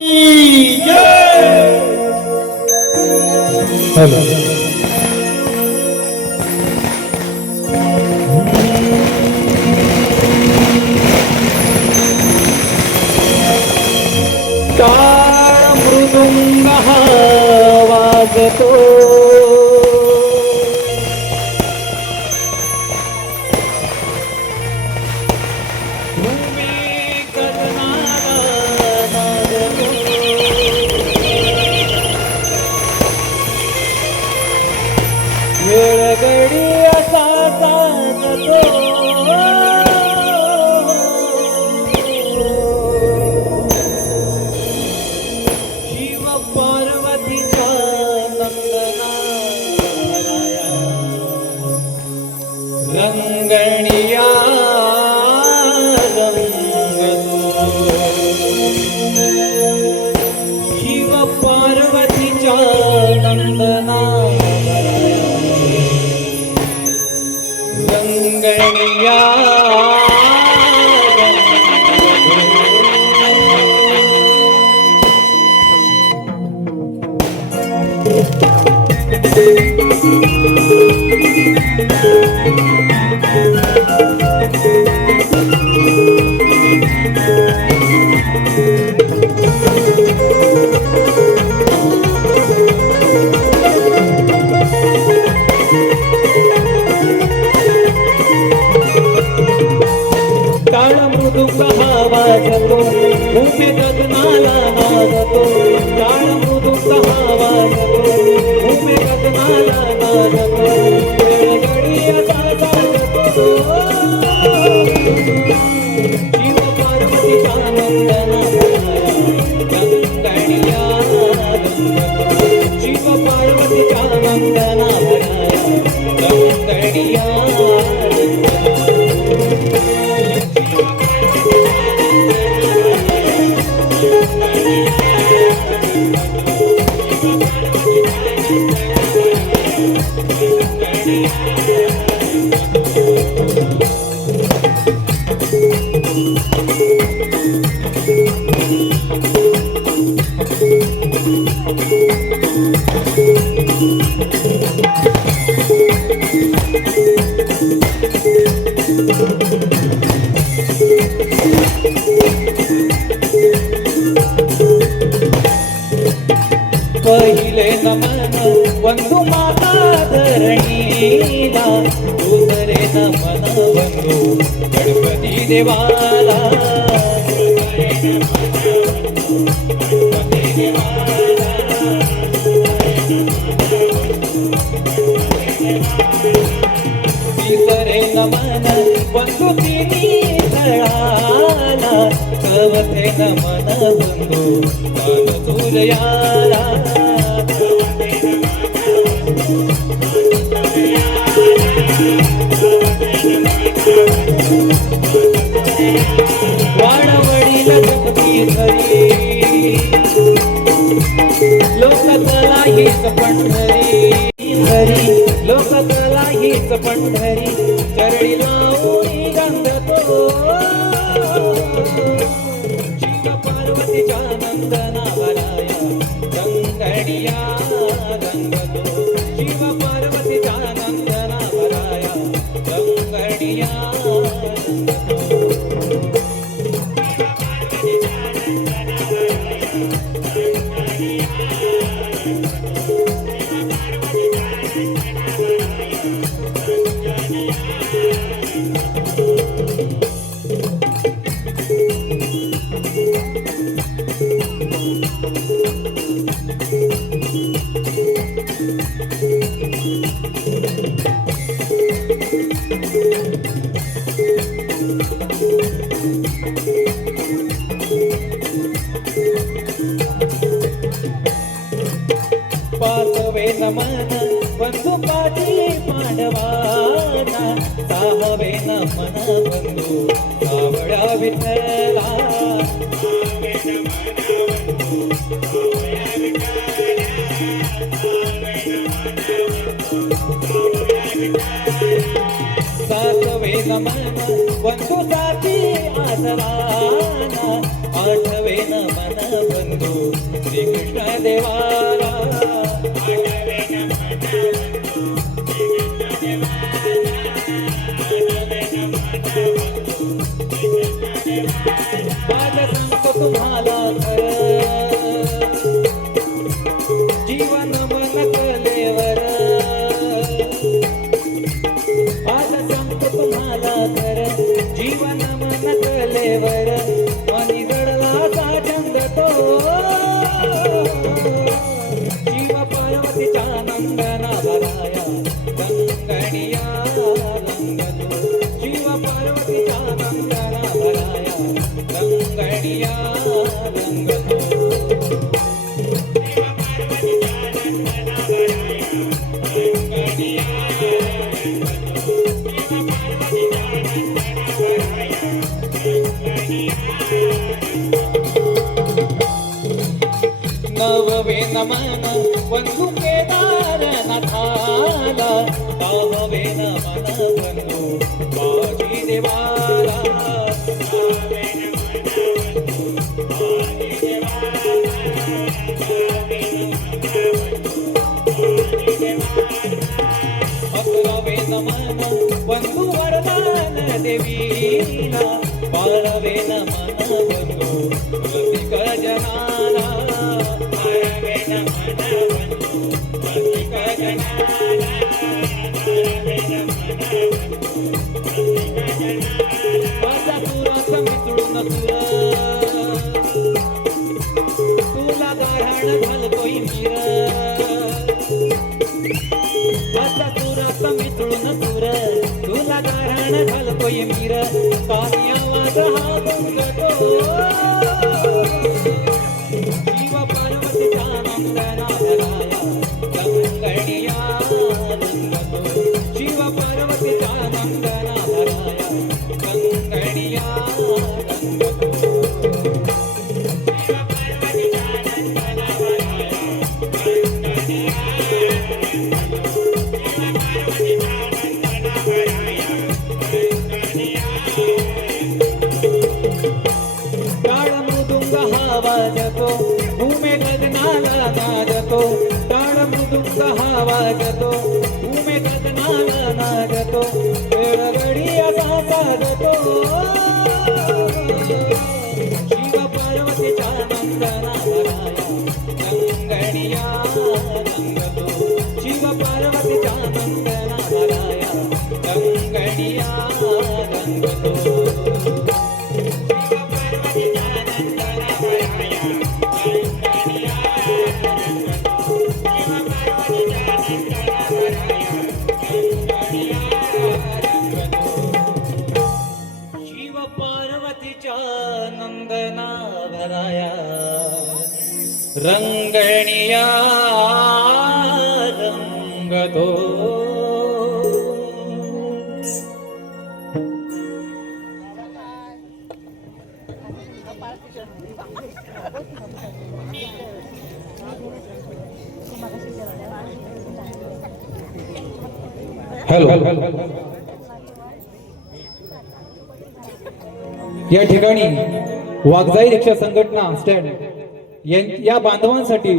टाळ मृदुंग वाजतो, भूमी गगनाला नादतो, वेळगडी असा साजतो, पार्वतीचा नंदना भराया, रंगणिया रंगतो, शिव पार्वतीचा नंदना भराया, रंगणिया टाळ मृदुंग वाजतो, भूमी गगनाला नादतो, टाळ मृदुंग वाजतो, भूमी गगनाला नादतो, वेळगडी असा साजतो, शिव पार्वतीचा नंदना भराया, रंगणिया रंगतो, शिव पार्वतीचा नंदना भराया, रंगणिया पहिले नमन वंदू माता धरणीला, दुसरे नमन वंदू गणपती देवाला, तिसरे नमन वंदू तिन्ही स्थळाला, चौथे नमन वंदू मान सूर्याला, वाडवडीला जगती धरी, लोककला हीच पंढरी धरी, लोककला हीच पंढरी, चरणी लावून गंधतो, शिव पार्वतीचा नंदना भराया, रंगणिया रंगतो, शिव पार्वतीचा नंदना भराया, रंगणिया पाचवे नमन बंधुपाठी पांडवाना, सहावे नमन बंधू सावळा विठ्ठला, सातवे नमन बंधुसाठी आदराना, आठवे नमन बंधू बंधू श्रीकृष्ण देवाला आज सांगतो तुम्हाला खरं जीवन मन कलेवर आज सांगतो तुम्हाला खरं जीवन मन कलेवर आणि जडला साजंग तो जीव पार्वतीचा नंदना भराया गंगणिया रंगतो जीव पार्वतीचा नंदना भराया गंगणिया रंगतो नववे नमन बंधू केदारनाथाला नववे नमन बंधू बाजी देवाला अकरावे नमन बंधू वरदान देवीला बारावे नमन बंधू रसिक जनाला माझा सुरात मिसळून तुला गारहाण घालतोय मीर माझा सुरात मिसळून तुला गारहाण घालतोय मीर पाणी आवाज हा गुंगतो शिव पार्वतीचा नंदना भराया गंगणिया रंगतो शिव पार्वतीचा नंदना भराया गंगणिया रंगतो टाळ मृदुंग हा वाजतो भूमे गगनाला नादतो टाळ मृदुंग हा वाजतो भूमे गगनाला नादतो वेळ घडी असा साधतो शिव पार्वतीचा नंदना भराया गंगणिया रंगतो शिव पार्वतीचा नंदना भराया गंगणिया रंगतो शिव पार्वतीच्या नंदना भराया रंगणिया रंगतो हॅलो या ठिकाणी वाघजाई रिक्षा संघटना स्टँड या बांधवांसाठी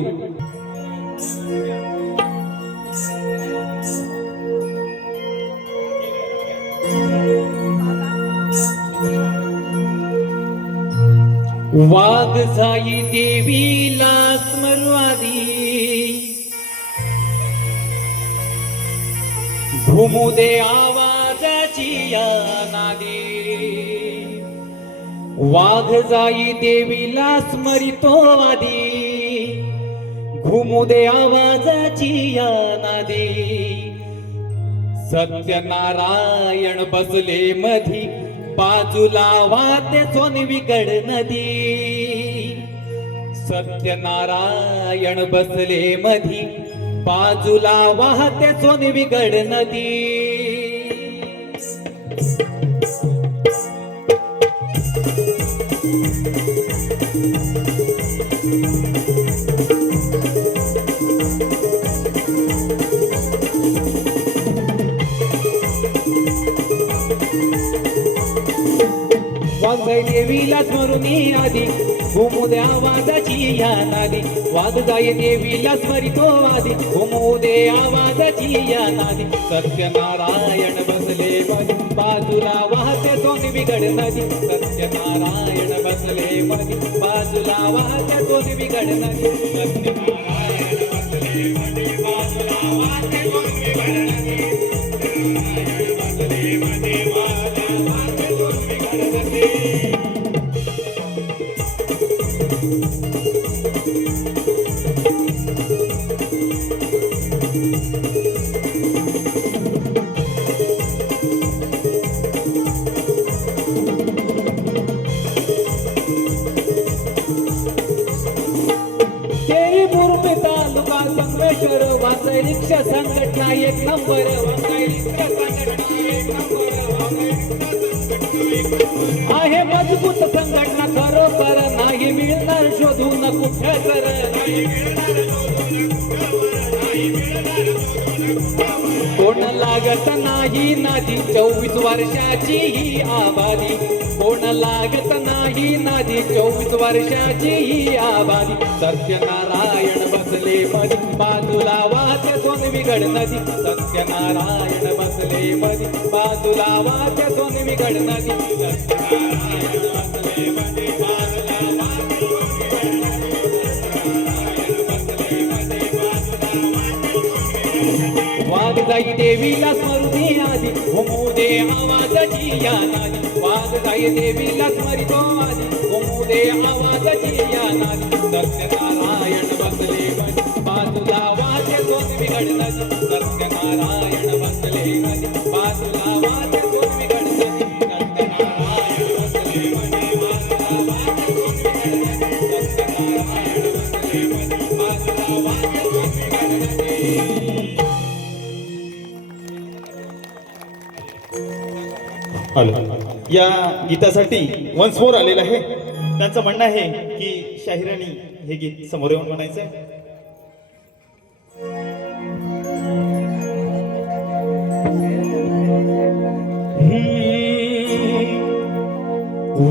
वाघजाई देवीला स्मरू आदी घुमुदे आवाजाची या नादी वाघजाई देवीला स्मरितो आदी घुमुदे आवाजाची या नादी सत्यनारायण बसले मधी बाजूला वाहते सोनविगड नदी सत्यनारायण बसले मधी बाजूला वाहते सोनविगड नदी वाघजाई देवीला स्मरुनी आधी घुमू दे आवाजाची या नादी वाद जाई देवीला स्मरितो आधी घुमू दे आवाजाची या नादी सत्यनारायण बसले मधी बाजूला वाहते सोनी बिघड नदी सत्यनारायण बसले मधी बाजूला वाहते सोनी बिघड नदी सत्यनारायण बसले मधी बाजूला वाहते सोनी बिघड नदी सत्यनारायण बसले मधी बाजूला वाहते सोनी बिघड नदी तालुका संगमेश्वर वांगई रिक्षा संघटना एक नंबर वांगई रिक्षा संघटना एक नंबर आहे मजबूत संघटना खरोखर नाही मिळणार शोधून कुठे कर कोण लागत नाही नादी 24 वर्षाची ही आबादी कोण लागत नाही नादी 24 वर्षाची ही आबादी सत्यनारायण बसले मधी बाजूला वाहते सोन बिघड नदी सत्यनारायण बसले मधी बाजूला वाहते सोन बिघड नदी सत्यनारायण बसले मधी बाजूला वाघ जाई देवीला स्मरुती आधी घुमू दे आवाजाची या नादी वाघ जाई देवीला स्मरितो आधी घुमू दे आवाजाची या नादी सत्यनारायण बसले मधी बाजूला वाहते सोन बिघड नदी सत्यनारायण बसले मधी बाजूला वाहते सोन बिघड नदी सत्यनारायण बसले मधी बाजूला वाहते सोन बिघड नदी सत्यनारायण बसले मधी बाजूला वाहते सोन बिघड नदी या गीतासाठी वन्स मोर आलेलं आहे. त्यांचं म्हणणं आहे की शाहिरांनी हे गीत समोर येऊन म्हणायचंय.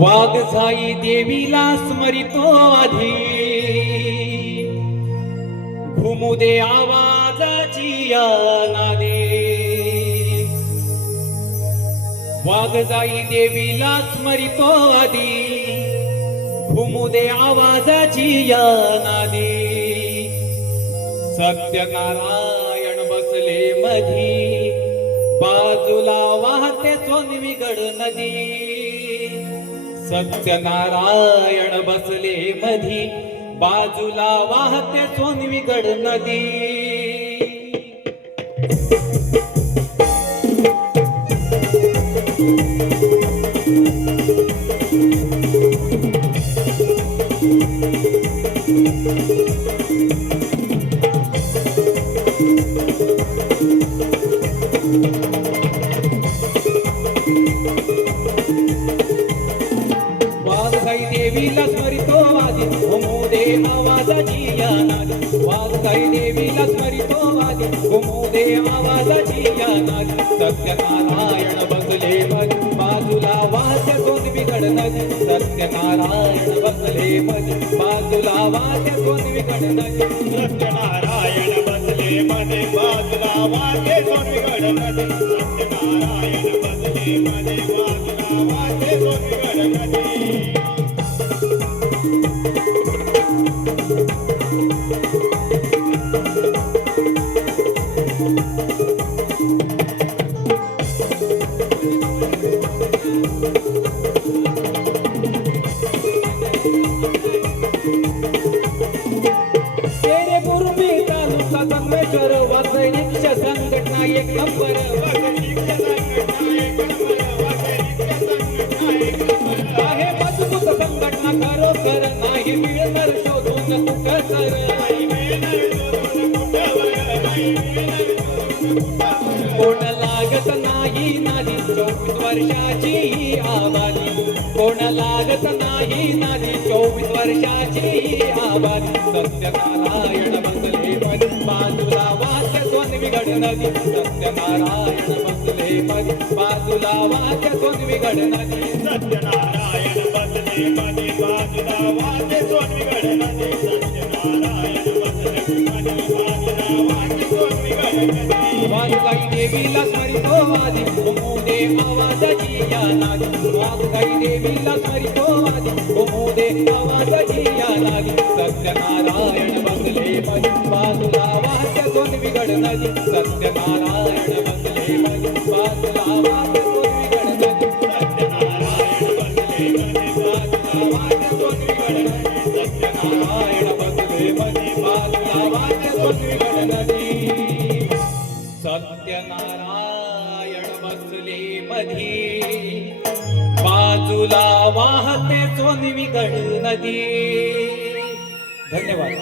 वाघ झाई देवीला स्मरितो आधी घुमू दे आवाजाची या नादी वाघ जाई देवीला स्मरितो आधी घुमू दे आवाजाची या नादी सत्यनारायण बसले मधी बाजूला वाहते सोन बिघड नदी सत्यनारायण बसले मधी बाजूला वाहते सोन बिघड नदी देवीला स्मरितो आधी घुमू दे आवाजाची या नादी वाघ गाई देवीला स्मरितो आधी घुमू दे आवाजाची या नादी सत्यनारायण बसले मधी बाजूला वाहते सोन बिघड नदी सत्यनारायण बसले मधी बाजूला वाहते सोन बिघड नदी सत्यनारायण बसले मधी बाजूला वाहते सोन बिघड नदी सत्यनारायण बसले मधी बाजूला वाहते सोन बिघड नदी तेरे पूर्वी तालुका संगमेश्वर वांगई रिक्षा संघटना एक नंबर आहे मजबूत संघटना खरोखर नाही मिळणार शोधून कुठं कोण लागत नाही नादी 24 वर्षाची ही आबादी कोण लागत नाही नादी 24 वर्षाची ही आबादी सत्यनारायण बसले मधी बाजूला वाहते सोन बिघड नदी सत्यनारायण बसले मधी बाजूला वाहते सोन बिघड नदी सत्यनारायण बसले बसले मध्ये बाजूला वाटे सोनगड नदी सत्यनारायण बसले मध्ये बाजूला वाटे सोनगड नदी वाघगाई देवीला स्मरितो आधी घुमूदे आवाजाची या नादी वाघगाई देवीला स्मरितो आधी घुमूदे आवाजाची या नादी सत्यनारायण बसले मध्ये बाजूला वाटे सोनगड नदी सत्यनारायण बसले मध्ये बाजूला वाटे सोनगड नदी सत्यनारायण बसले मध्ये बाजूला वाटे सोनगड नदी सत्यनारायण बसले मध्ये बाजूला वाटे सोनगड नदी सत्यनारायण बसले मधी बाजूला वाहते सोनगड नदी. धन्यवाद.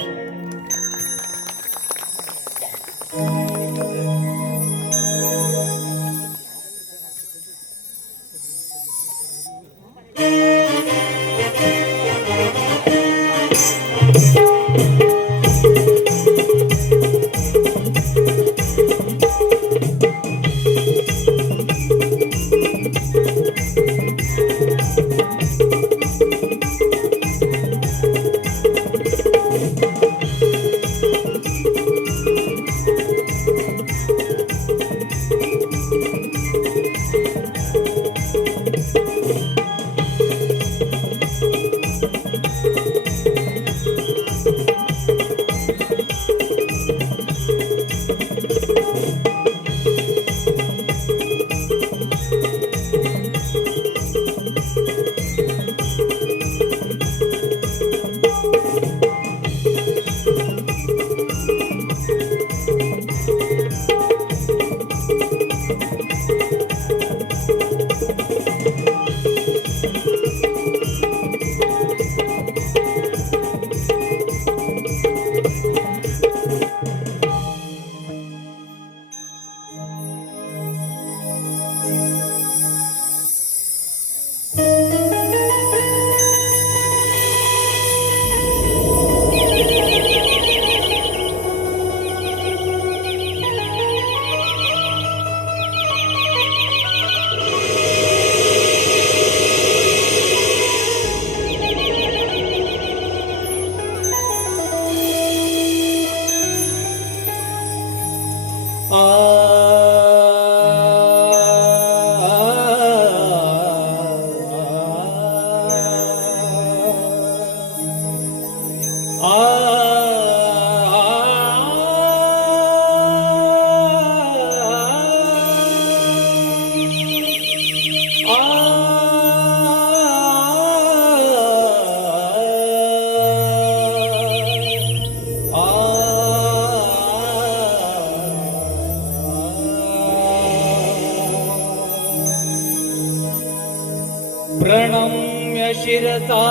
प्रणम्य शिरसा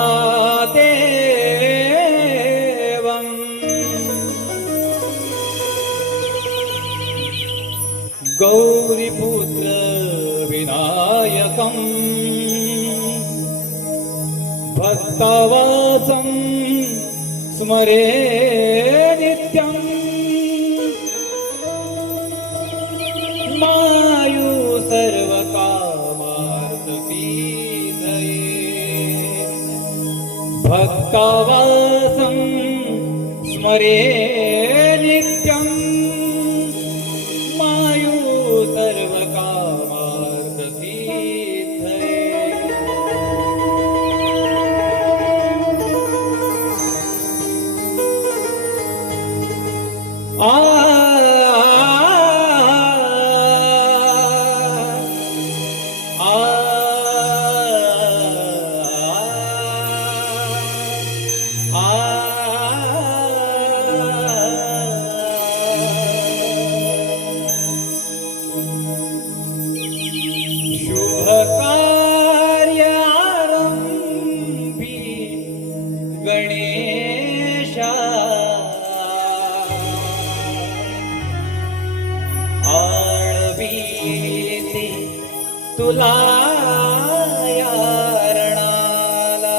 देवम् गौरीपुत्र विनायकम् भक्तवासं स्मरे नित्यम् मायु सर्वकामार्थसिद्धये भक्तवासं स्मरे नित्यम् मायु सर्वकामार्थसिद्धये शुभकार्यारंभी गणेशा आळवीते तुला यारणाला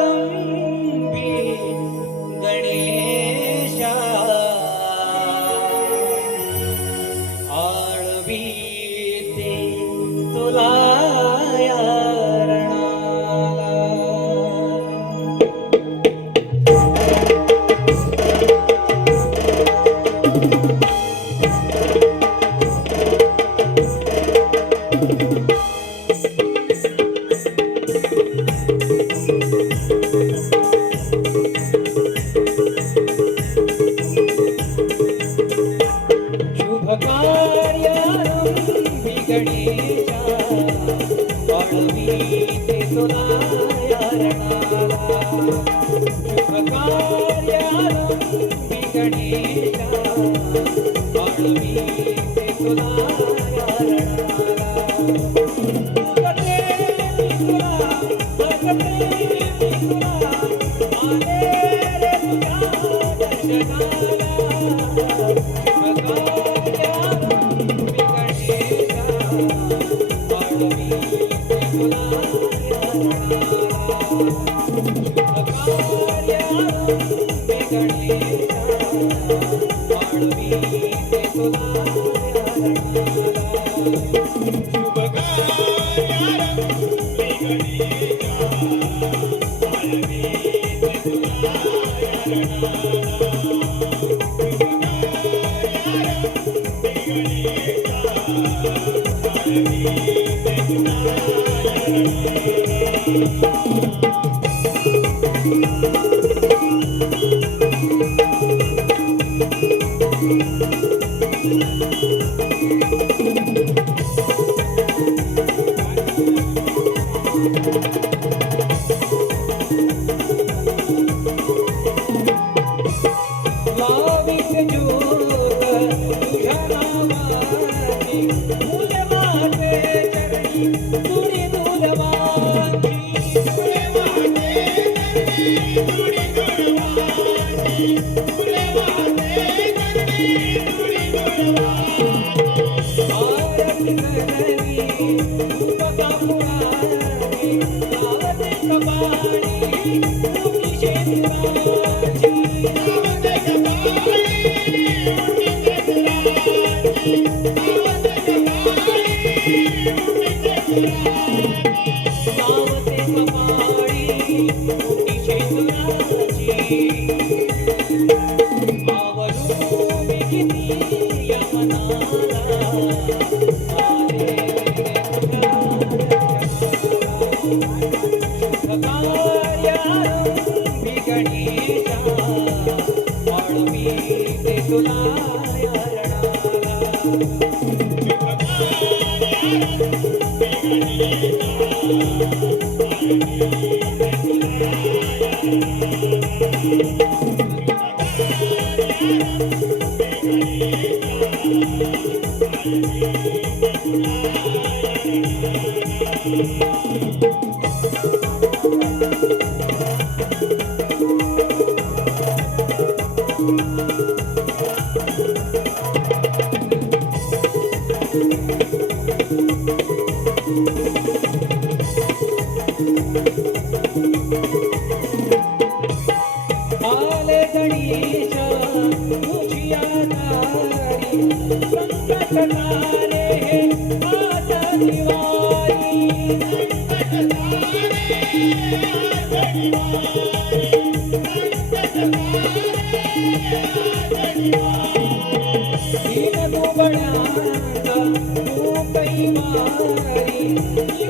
शुभकार्यारंभी गणेशा आळवीते तुला यारणाला शुभ कार्यारंभी गणेशा वाढवीते तुला यारणाला भगते मी तुला आले रे तुझ्या दर्शनाला शुभ कार्यारंभी गणेशा वाढवीते तुला लावीत ज्योत तुझ्या नावाची फुलवाटे चरणी तुरी दुर्वाची फुलवाटे चरणी तुरी दुर्वाची फुलवाटे चरणी तुरी दुर्वाची आरती करणी रूपका पुराणी लावते कपाळी मुक्ती शेंद्राची लावते कपाळी मुक्ती शेंद्राची आवरून किती या मनाला आले कार्यारंभी गणेशा वाढवीते तुला यारणाला आले गणेश तुझिया दारी संकट तारे आता दिवाळी संकट तारे आता दिवाळी संकट तारे आता दिवाळी दीन दुबळ्यांचा तू कैवारी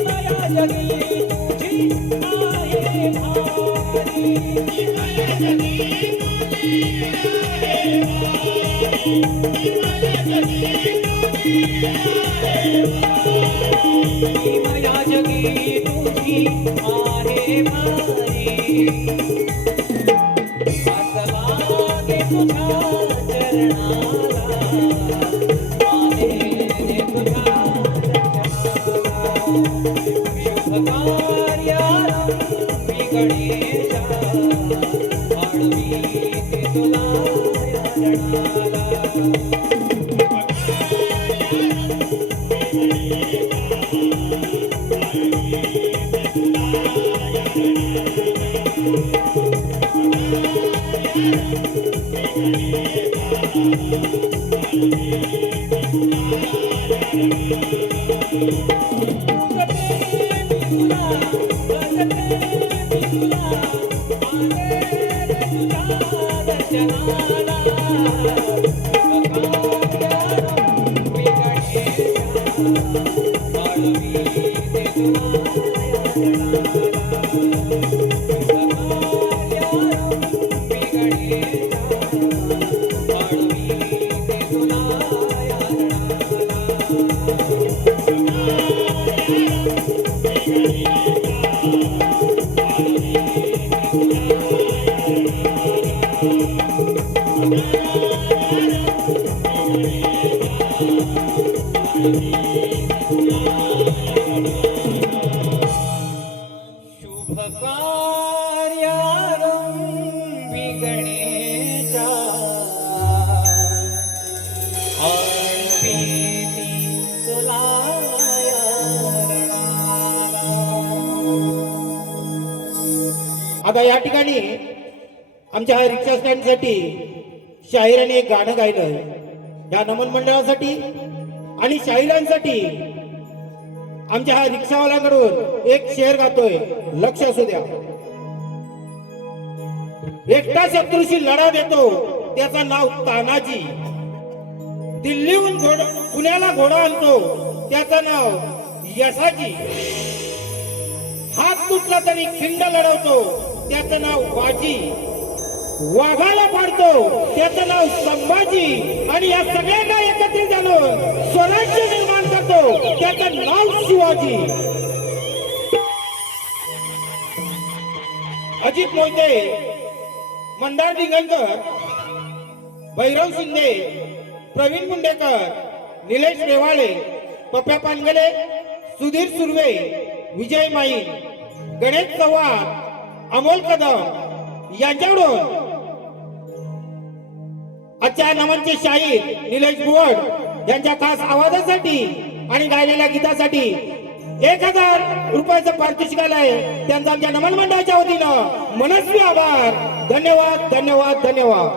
माया जगी तुझी आहे भारी माया जगी तुझी आहे भारी माया जगी तुझी आहे भारी माया जगी तुझी आहे भारी आस लागे तुझ्या चरणाला आले रे तुझ्या दर्शनाला शुभ कार्यारंभी गणेशा वाढवीते तुला यारणाला Thank you. कार्यारंभी गणेशा आरती तुलाया आता या ठिकाणी आमच्या रिक्षा स्टँडसाठी शाहिराने एक गाणं गायलं या नमन मंडळासाठी आणि शाहिरांसाठी आमच्या हा रिक्षावाल्याकडून एक शेर गातोय, लक्ष असू द्या. एकटा शत्रूशी लढा देतो त्याचं नाव तानाजी, दिल्लीहून पुण्याला घोडा आणतो त्याचं नाव यशाजी, हात तुटला तरी खिंड लढवतो त्याचं नाव बाजी, वाघाला पाडतो त्याचं नाव संभाजी आणि या सगळ्यांना एकत्रित झालं स्वराज्य निर्माण करतो त्याचं नाव शिवाजी. अजित मोहिते, मंदार दिगंकर, भैरव शिंदे, प्रवीण मुंडेकर, निलेश रेवाळे, पप्प्या पानगले, सुधीर सुर्वे, विजय माई, गणेश चव्हाण, अमोल कदम यांच्याकडून आजच्या नमनचे शाहीर निलेश बुवड यांच्या खास आवाजासाठी आणि गायलेल्या गीतासाठी 1000 रुपयाचं पारितोषिक आलंय. त्यांचा आमच्या नमन मंडळाच्या वतीनं मनस्वी आभार. धन्यवाद धन्यवाद धन्यवाद.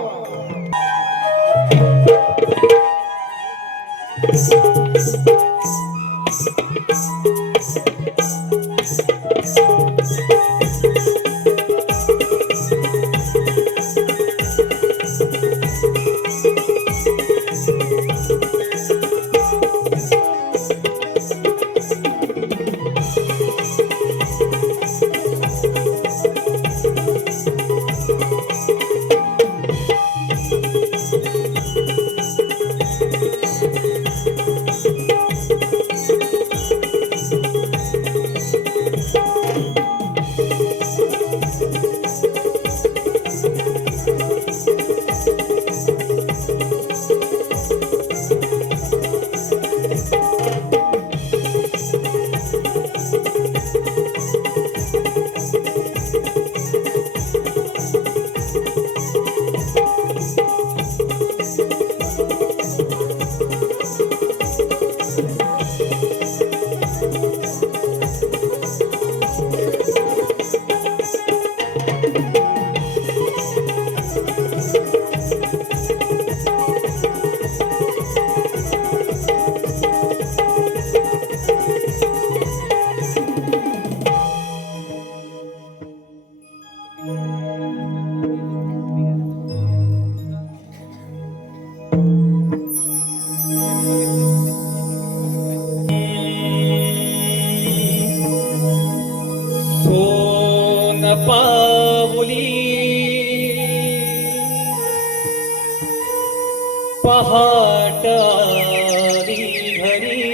पहाटारी घरी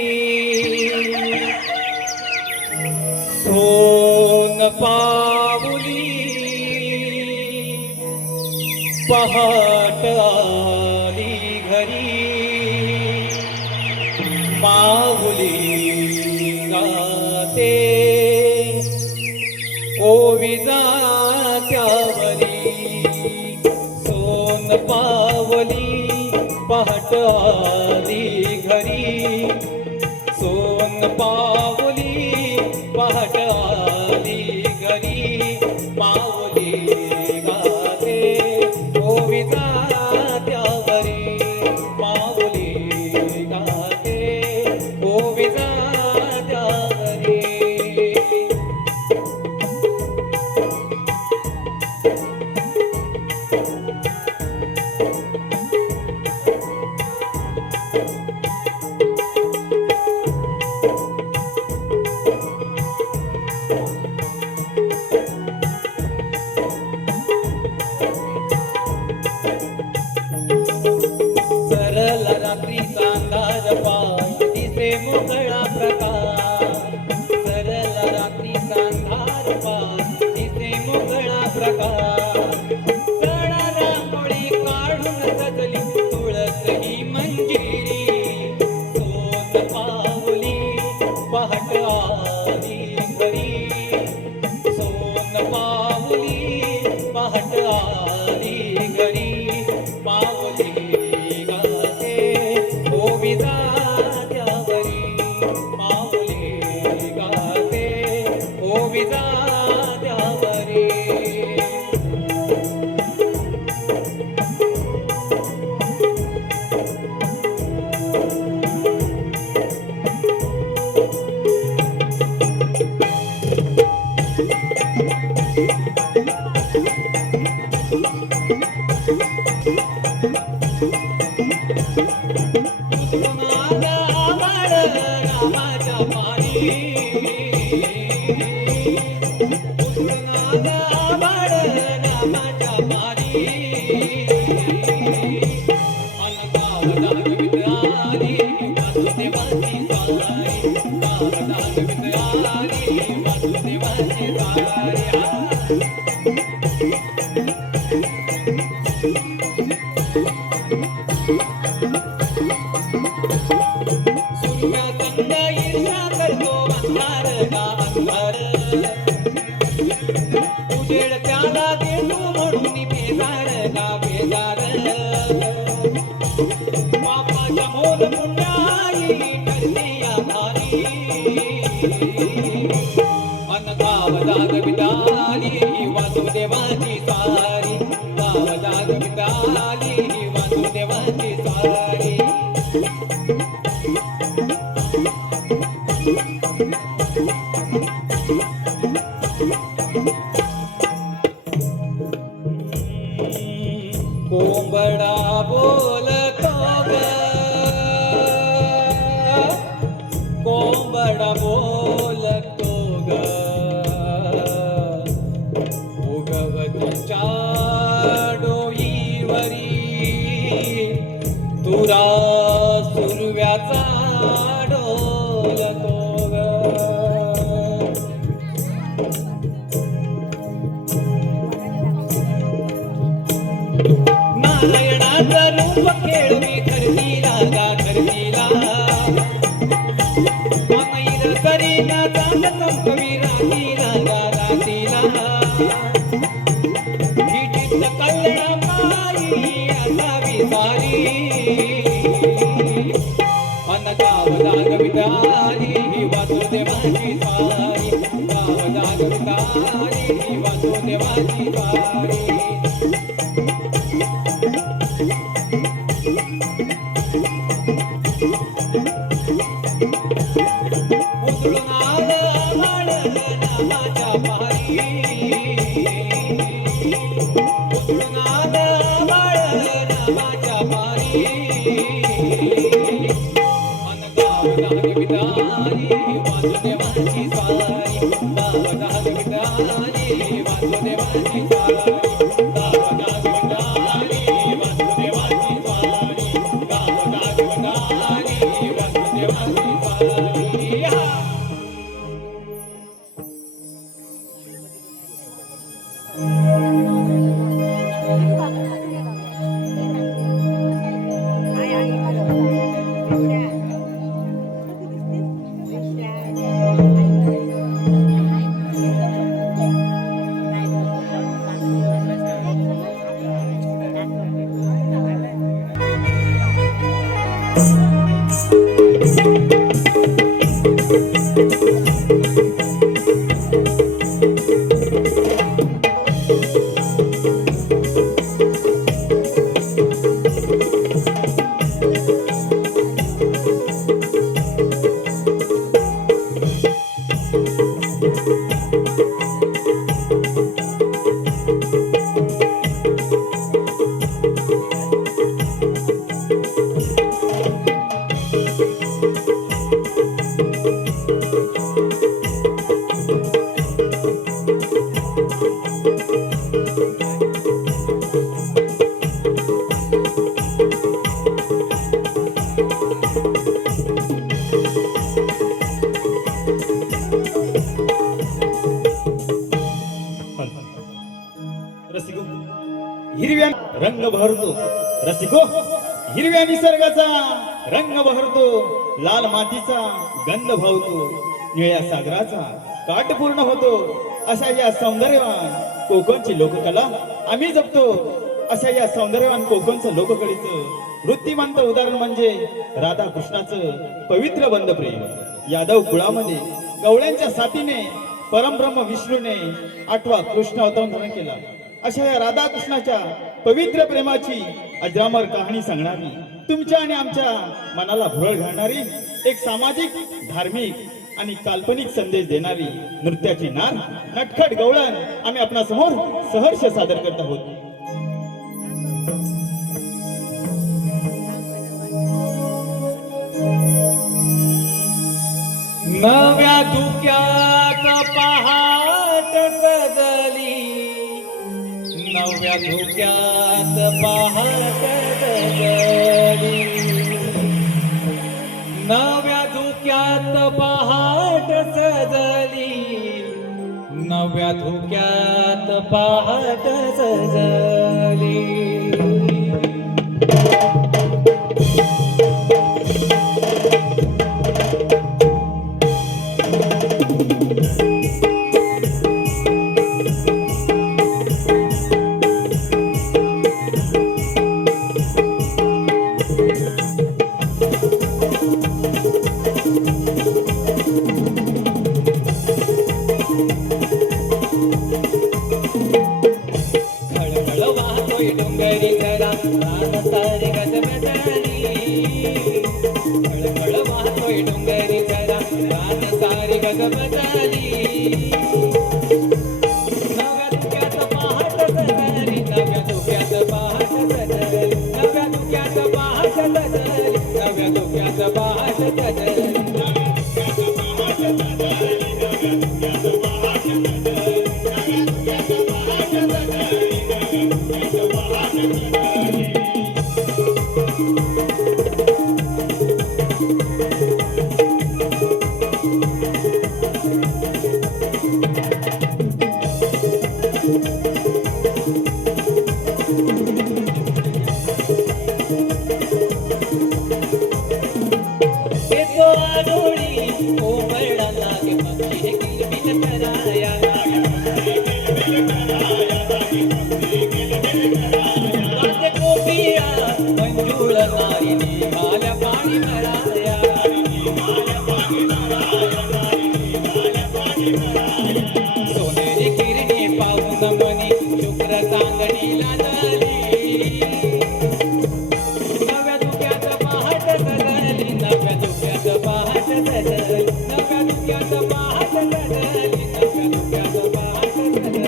सोन पावली पहाटारी घरी माऊली गाते ओवी जात्यावरी सोन पावली पहाट आली घरी सोन पावली पहाट आली घरी माऊली गाते ओवी जात्यावरी माऊली गाते ओवी जात्यावरी. सारे नादा आभाळ रामाच्या पारी नादा आभाळ रामाच्या पारी अलगाव दागवित आली वासुदेवाची सारी गाव दागवित आली वासुदेवाची सारी सूर्या संग ईर्ष्या करतो अंधार का अंधार उजेड त्याला देतो म्हणून बेजार का बेजार पापाच्या मोल पुण्याई ठरते या भारी अनगाव जागविताली वासुदेवाची सारी गाव जागविताली वासुदेवाची सारी कोंबडा बोलतो ग कोंबडा बोलतो ग उगवतीच्या डोईवरी तुरा सुरव्याचा डोलतो ग नारायणाचं रूप खेळवी धरतीला गा धरतीला माईर करीना चांद कवी रातीला गा रातीला हिटीत कल्याण माई असावी सारी अनगाव जागविताली वासुदेवाची सारी गाव जागविताली वासुदेवाची सारी उजळून आलं आभाळ नामाच्या पारी उजळून आलं आभाळ नामाच्या पारी अनगाव जागविताली वासुदेवाची सारी गाव जागविताली वासुदेवाची सारी गाव जागविताली वासुदेवाची सारी गाव जागविताली वासुदेवाची सारी रसिको हिरव्या रंग बहरतो, रसिको हिरव्या निसर्गाचा रंग बहरतो, लाल मातीचा गंध भावतो, निळ्या सागराचा काठ पूर्ण होतो. अशा या सौंदर्यवान कोकणची लोककला आम्ही जपतो. अशा या सौंदर्यवान कोकणचं लोककलेचं वृत्तिमंत उदाहरण म्हणजे राधा कृष्णाचं पवित्र बंध प्रेम. यादव कुळामध्ये गवळ्यांच्या साथीने परमब्रह्म विष्णूने 8वा कृष्ण अवतार धारण केला. अशा या राधा कृष्णाच्या पवित्र प्रेमाची अजरामर कहाणी सांगणारी, तुमच्या आणि आमच्या मनाला भुरळ घालणारी, एक सामाजिक, धार्मिक आणि काल्पनिक संदेश देणारी नृत्याची नार नटखट गवळण आम्ही आपणा समोर सहर्ष सादर करत आहोत. नव्या धुक्यात पहाट सजली, नव्या धुक्यात पहाट सजली, नव्या धुक्यात पहाट सजली, नव्या धुक्यात पहाट सजली. डोंगरी जरा रान सारी गजबजली, खळखळ वाहतोय डोंगरी जरा रान सारी गजबजली. नव्या धुक्यात पहाट सजली, नव्या धुक्यात पहाट सजली, नव्या धुक्यात पहाट सजली, नव्या धुक्यात पहाट सजली. मंजूळ नारी निघाल्या पाणी भराया, सोनेरी किरणे पाहून मनी शुक्र चांदणीला झाली. नव्या धुक्यात पहाट सजली, नव्या धुक्यात पहाट सजली, नव्या धुक्यात पहाट सजली, नव्या धुक्यात पहाट सजली.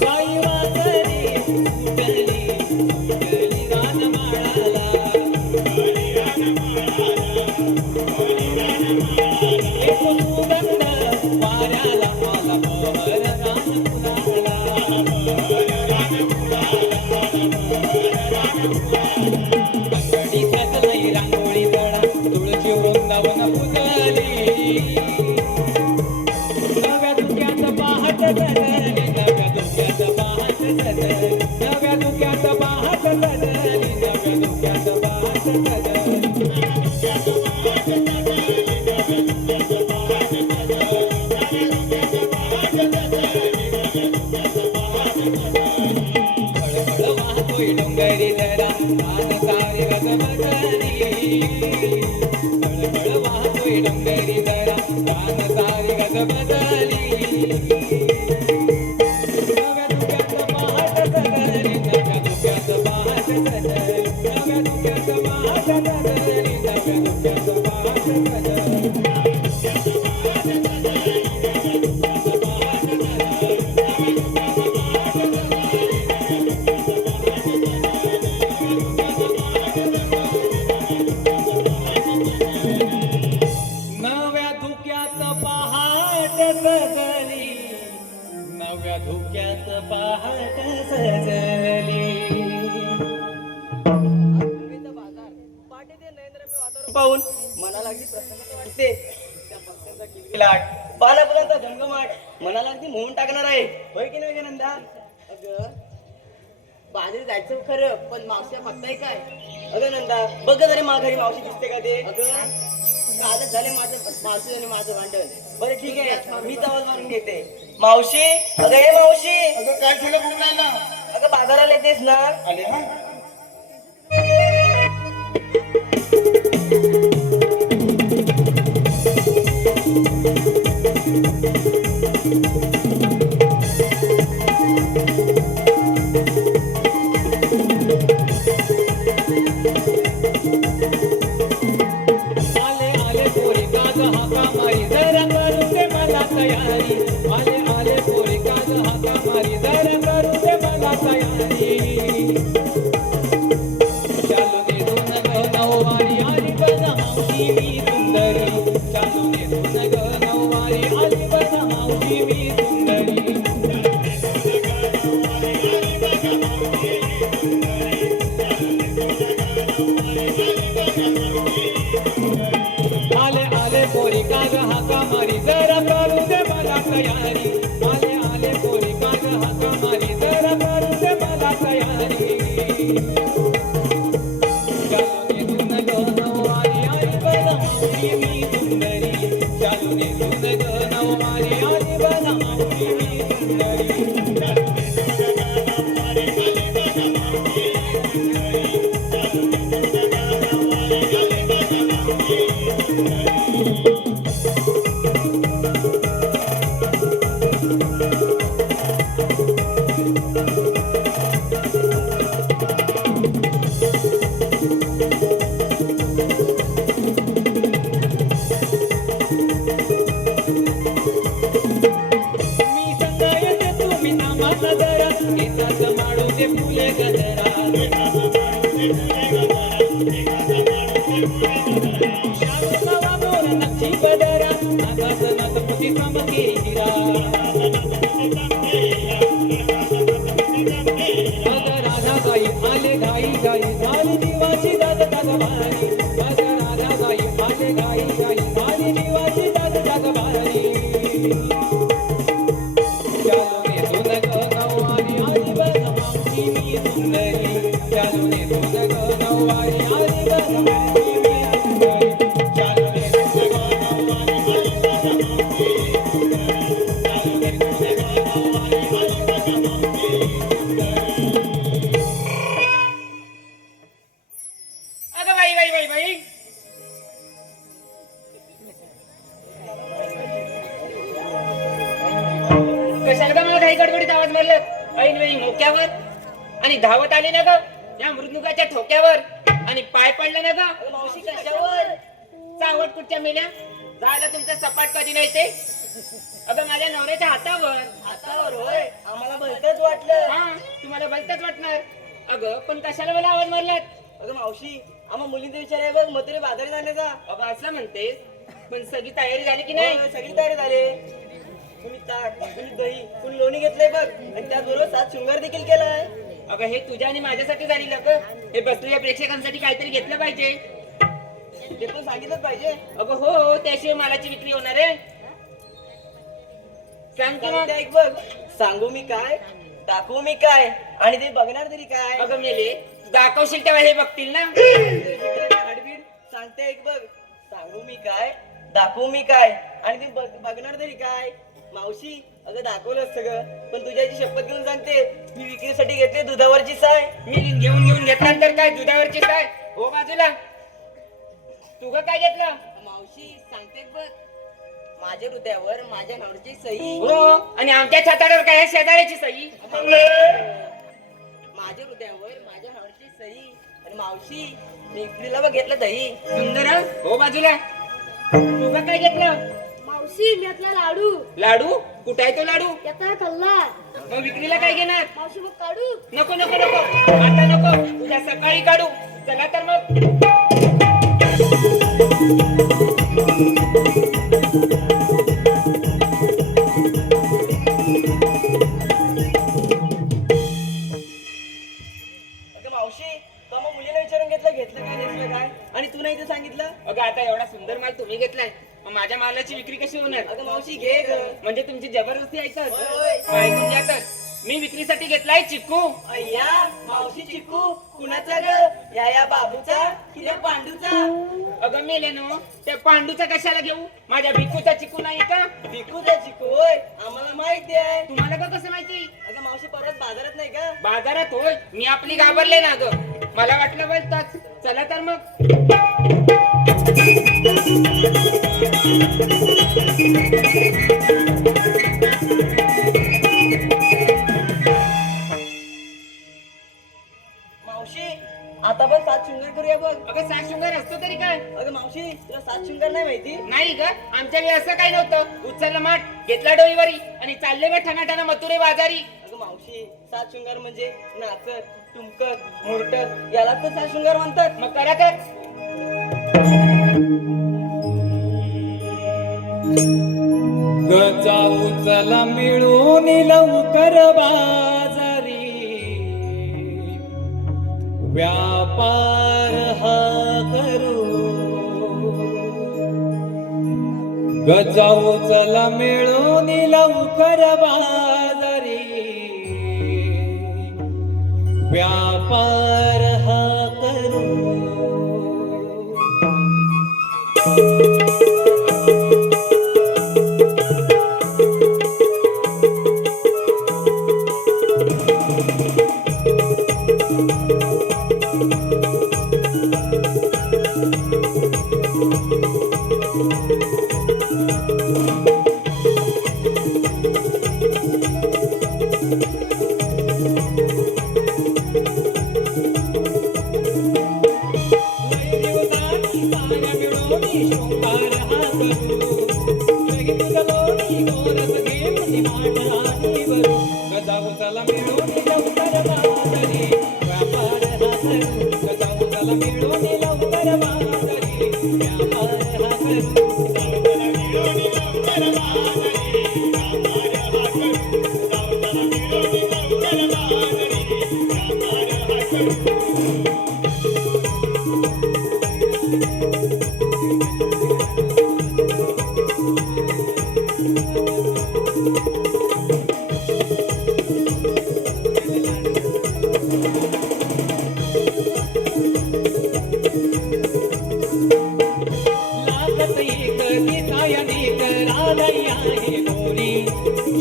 बाई वासरी उठली, उठली रानमाळाला, एक सुगंध वाऱ्याला आला बहर रानफुलाला. अंगडी सजली रांगोळी तळा, तुळशी वृंदावन पुजली. नव्या धुक्यात पहाट सजली, नव्या धुक्यात पहाट सजली, नव्या धुक्यात पहाट सजली, नव्या धुक्यात पहाट सजली. खळखळ वाहतोय डोंगरी जरा रान सारी गजबजली, खळखळ वाहतोय डोंगरी जरा रान सारी गजबजली. नव्या धुक्यात पहाट सजली, नव्या धुक्यात पहाट सजली, नव्या धुक्यात पहाट सजली, नव्या धुक्यात पहाट सजली. नव्या धुक्यात पहाट सजली, नव्या धुक्यात पहाट सजली. पाहून मनाला अगदी प्रसन्नता वाटते. त्या पक्ष्यांचा किलबिलाट, पानाफुलांचा झंगमाट मनाला अगदी मोहून टाकणार आहे. माघारी जायचं खरं, पण मावशीला पत्ता आहे काय? अगं नंदा बघ तरी माघारी मावशी दिसते का ते? अगं कालच झाले माझं मावशी आणि माझं भांडण. बरं ठीक आहे, मी तवाल मारून घेते. मावशी, अगं हे मावशी, अगं काय झालं कुठं ना? अगं बाजाराला येतेस ना? आले हा. आले आले पोरी काग हाका मारी जरा करू दे मला तयारी. आले आले पोरी काग हाका मारी जरा करू दे मला तयारी. चालू दे दोन ग नऊवारी आली बन मावशी मी सुंदरी. चालू दे दोन ग नऊवारी आली बन मावशी मी सुंदरी. आले आले पोरी काग हाका मारी जरा करू दे मला तयारी. आले आले पोरी काग हाका मारी जरा करू दे मला तयारी. चालू दे दोन ग नऊवारी आली बन मावशी मी सुंदरी. चालू दे दोन ग नऊवारी आली बन मावशी मी सुंदरी. मी संगा येते तुम्ही नामाचा जरा. येतात माडू दे फुले गजरा. शालू नवा मोर नक्षी बदरा. आकाश नथमुखी चमके हिरा. अग राधाबाई आले घाई घाई झाली जीवाची दाग दाग भारी. अग राधाबाई आले घाई घाई झाली जीवाची दाग दाग भारी. चालू दे दोन ग नऊवारी आली बन मावशी मी सुंदरी. चालू दे दोन ग नऊवारी आली बन मावशी मी सुंदरी. चालू दे दोन ग नऊवारी आली बन मावशी मी सुंदरी. चालू दे दोन ग नऊवारी आली बन मावशी मी सुंदरी. अगं बाई बाई बाई बाई, कशाला का मला काही गडबडीत आवाज मारलं ऐन वेळी मोक्यावर आणि धावत आले ना ग या मृदुंगाच्या ठोक्यावर आणि पाय पडला ना ग अगं मावशी कशावर? चावट कुठच्या मेल्या झालं तुमचं सपाट कधी नाही ते. अगं माझ्या नवऱ्याच्या हातावर. हातावर होय, आम्हाला भलतंच वाटलं. हा तुम्हाला भलतच वाटणार. अगं पण कशाला मला आवाज मारलात? अगं मावशी, आम्हा मुलींचा विचार आहे बघ, मथुरे बाजारी जाण्याचा. अगं असं म्हणतेस, पण सगळी तयारी झाली की नाही? होय, सगळी तयारी झाली. कुणी ताट, कुणी दही, कुणी लोणी घेतलंय बघ, आणि त्याचबरोबर 7 शृंगार देखील केलाय. अगं हे तुझ्या आणि माझ्यासाठी झाली ग. हे बसलेल्या प्रेक्षकांसाठी काहीतरी घेतलं पाहिजे. ते पण सांगितलंच पाहिजे. अगं हो, त्याशिवाय मालाची विक्री होणार आहे. सांग की मग. सांगते ऐक बघ, सांगू मी काय, दाखवू मी काय, आणि ते बघणार तरी काय. अगं मेले, दाखवशील तेव्हा हे बघतील ना. हाडबीड सांगते ऐक बघ, सांगू मी काय, दाखवू मी काय, आणि ते बघणार तरी काय. मावशी, अगं दाखवलं सगळं, पण तुझ्याची शपथ घेऊन सांगते, मी विक्रीसाठी घेतली दुधावरची साय. मी घेऊन घेतल्यानंतर काय दुधावरची काय हो बाजूला. तू काय घेतलं? मावशी सांगते बघ, माझ्या हृदयावर माझ्या नवऱ्याची सही. हो, आणि आमच्या छतावर काय शेजाऱ्याची सही. माझ्या हृदयावर माझ्या नवऱ्याची सही. आणि मावशी, मी विक्रीला बघ घेतलं दही. सुंदर हो बाजूला. तू काय घेतलं? मावशी मी यातला लाडू लाडू. कुठे आहे तो लाडू? यातला खाल्ला. मग विक्रीला काय घेणार? मावशी मग काढू. नको नको नको, आता नको, उद्या सकाळी काढू. चला तर मग. अगं मावशी, तो मग मुलीला विचारून घेतलं काय नेसलं काय, आणि तू नाही ते सांगितलं. अगं आता एवढा सुंदर माल तुम्ही घेतलाय, मग माझ्या मालाची विक्री कशी होणार? अगं मावशी घे ग. म्हणजे तुमची जबरदस्ती ऐकत होय. ऐकून घ्यातच. मी विक्रीसाठी घेतलाय चिक्कू. अय्या मावशी चिकू कुणाचा ग? या बाबूचा की त्या पांडूचा? अगं मेले नो, त्या पांडूचा कशाला घेऊ? माझ्या भिक्कूचा चिक्कू नाही का? भिकूचा चिकू होय, आम्हाला माहिती आहे. तुम्हाला का कसं माहिती? अगं मावशी परत बाजारात नाही का? बाजारात होय, मी आपली घाबरले ना ग. मला वाटलं बोलताच. चला तर मग. मावशी आता पण सात शृंगार करूया बघ. अगं सात शृंगार असतो तरी काय? अगं मावशी तुला सात शृंगार नाही माहिती? नाही ग, आमच्या वेळी असं काही नव्हतं. उचललं माठ, घेतला डोईवरी आणि चालले ग ठणाठणा मथुरे बाजारी. अगं मावशी सात शृंगार म्हणजे नाचत, तुमकत, मुरटत याला तर सात शृंगार म्हणतात. मग करा तर. गजा उचला मिळून लवकर बाजारी व्यापार हा करू. गजा उचला मिळून लवकर बाजारी व्यापार हा करू.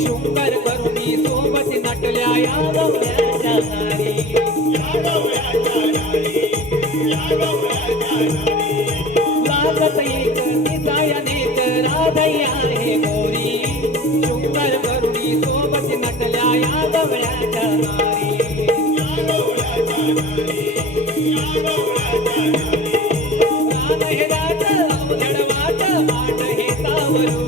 शृंगार करुणी सोबत नटल्या या गवळ्याच्या नारी. लागत एक निसायाने राधया हे गोरी. शृंगार करुणी सोबत नटल्या या गवळ्याच्या नारी. गान हे दाट अवघड वाट माट हे सावरू.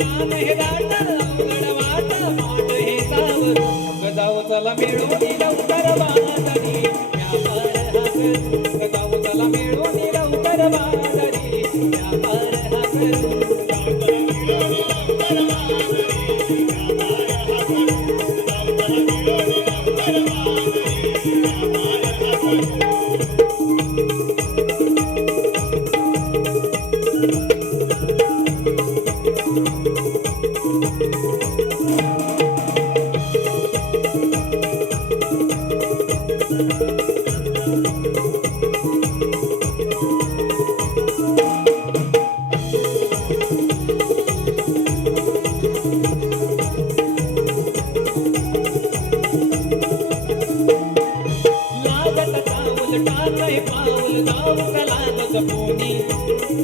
गान हे दाट अवघड वाट माट हे सावरू. गजाव चला मिळून लवकर बाजारी व्यापार हा करू. गजाव चला मिळून लवकर बाजारी व्यापार हा करू.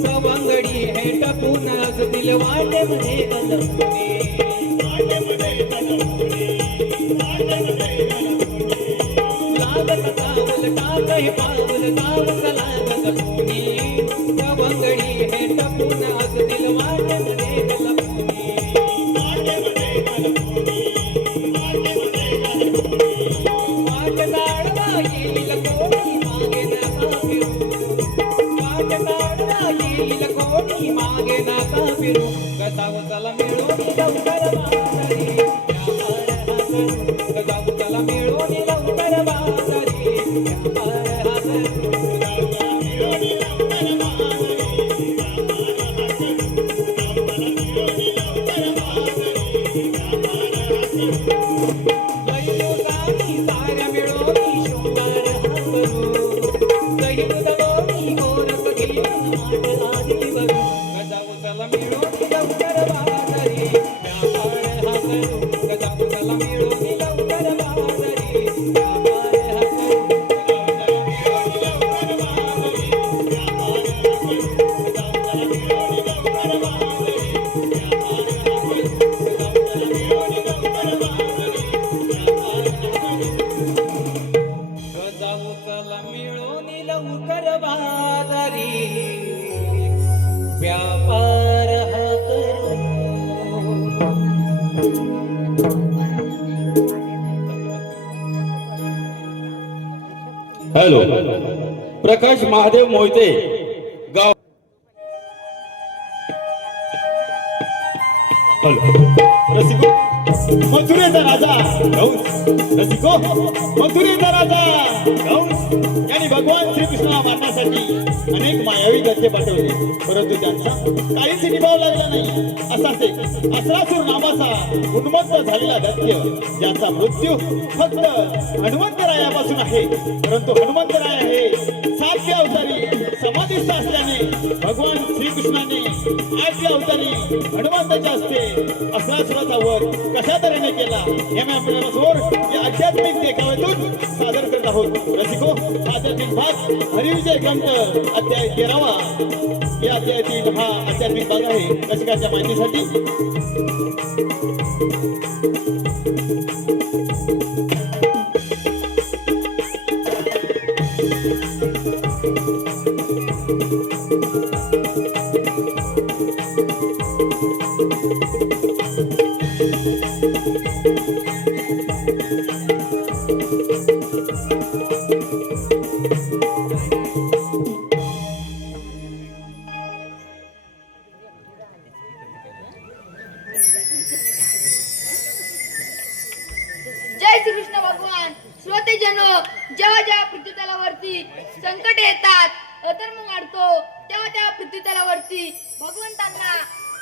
सवंगडी हे टपून दिल वाटेमध्ये गलपुनी. लागत चावल टाक हे पाऊल जाऊ चला गलपुनी. सवंगडी हे टपून दिल वाटेमध्ये गलपुनी. वाट दाडवा येईल कोणी मागे नका फिरू. वाट दाडवा येईल कोणी मागे नका फिरू. गजाव चला मिळून लवकर बाजारी व्यापार हा करू. गजाव चला मिळून लवकर बाजारी व्यापार हा करू. हॅलो, प्रकाश महादेव मोहिते, गाव. रसिको मथुरेचा राजा कंस, रसिको मथुरेचा राजा कंस यांनी भगवान श्रीकृष्णाला मारण्यासाठी अनेक मायावी दत्ते पाठवले, परंतु त्यांचा काहीच निभाव लागला नाही. असाच एक असरासुर नावाचा उन्मत्त झालेला दैत्य, ज्याचा मृत्यू फक्त हनुमंतरायापासून आहे, परंतु हनुमंतराय हे 7 अवतारी समाधिस्थ असल्याने भगवान श्रीकृष्णाने 8 अवतारी हनुमंताच्या हस्ते असरासुराचा वध कशा तऱ्हेने केला हे मी आपल्यासमोर या आध्यात्मिक देखाव्यातून सादर करत आहोत. रसिको, आध्यात्मिक भाग हरिविजय ग्रंथ अध्याय 13. या अध्यायातील हा आध्यात्मिक भाग आहे. रसिकांच्या माहितीसाठी जय श्रीकृष्ण भगवान. श्रोते जनो, जेव्हा जेव्हा पृथ्वीतलावरती संकट येतात, अधर्म वाढतो, तेव्हा तेव्हा पृथ्वीतलावरती भगवंतांना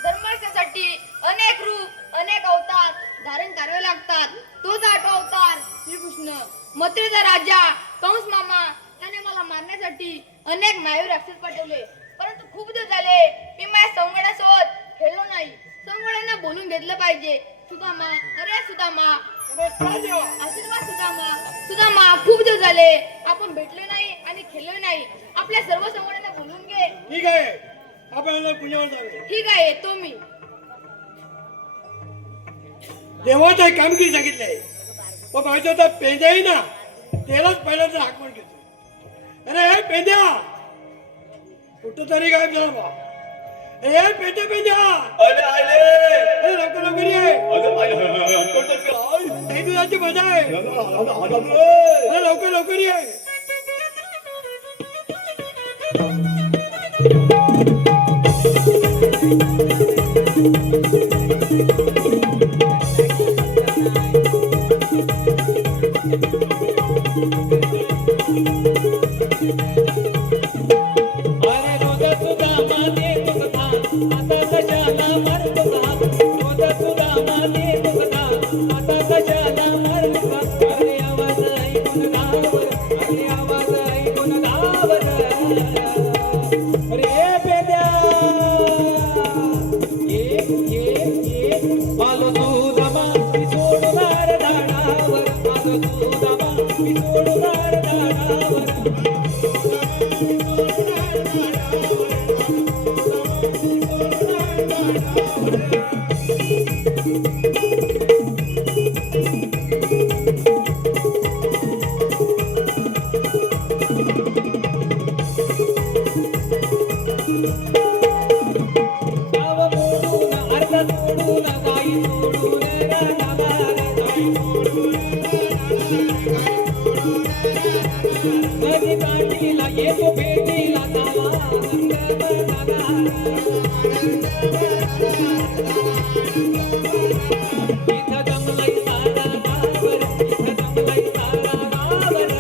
धर्मासाठी अनेक रूप, अनेक अवतार धारण करावे लागतात. तोच 8वा अवतार श्रीकृष्ण. मथुरेचा राजा कंस मामा त्याने मला मारण्यासाठी अनेक मायावी राक्षस पाठवले, परंतु खूप दिवस झाले मी माझ्या संगड्यासोबत खेळलो नाही. संगड्यांना बोलून घेतलं पाहिजे. सुदामा, अरे सुदामा, आशीर्वाद सुदामा. सुदामा, खूप दिवस झाले आपण भेटले नाही आणि खेळलो नाही. आपल्या सर्व संगड्यांना बोलून घे. ठीक आहे, आपल्याला पुण्यावर जावे. ठीक आहे, येतो मी. देवाचं एक कामगिरी सांगितलंय, पण पाहिजे तर पेंद्याही ना त्यालाच पहिल्यांदा हाक म्हणतो. अरे हे पेंद्या, कुठं तरी गायब झाला बा. ए पेंद्या, पेंद्या, अरे लवकर लवकर ये. ही दुधाची मजा आहे. अरे लवकर लवकर ये. अरे रोज सुदामा देतो कथा, आता कशाला मरतो का? रोज सुदामा देतो कथा, आता कशाला मरतो का? अरे आवाज ऐकून गावर, अरे आवाज ऐकून गावर. अरे पेद्या, ये आलो सुदामा, मी सोडणार झाडावर. आलो सुदामा, मी सोडणार झाडावर. गाव मोडून अर्धा सोडून गाई सोडून रानावर. नदी काठीला येतो भेटीला जावा गंगावनाला. इथं जमलंय सारा गावर, इथं जमलंय सारा गावर.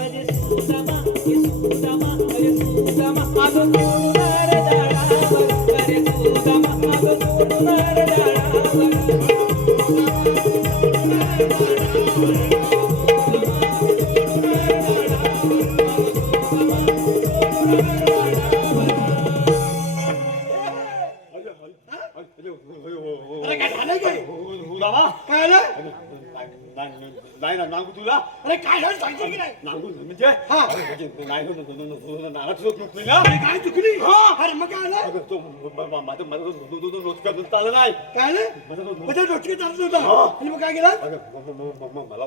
अरे सुदामा, अरे सुदामा, अरे सुदामा, माझं सोडणार झाडावर. अरे सुदामा, माझं सोडणार झाडावर. अरे काय झालं काय? काय आलं? नाही ना नांगू तुला. अरे काय झालं सांगशील की नाही? नांगू म्हणजे हा. नाना चुकली ना. अरे काय चुकली? अरे मग काय आलं? माझं चाललं नाही. काय आलं? माझ्या डोक्यात चालत होता. आणि मग काय केलं? मला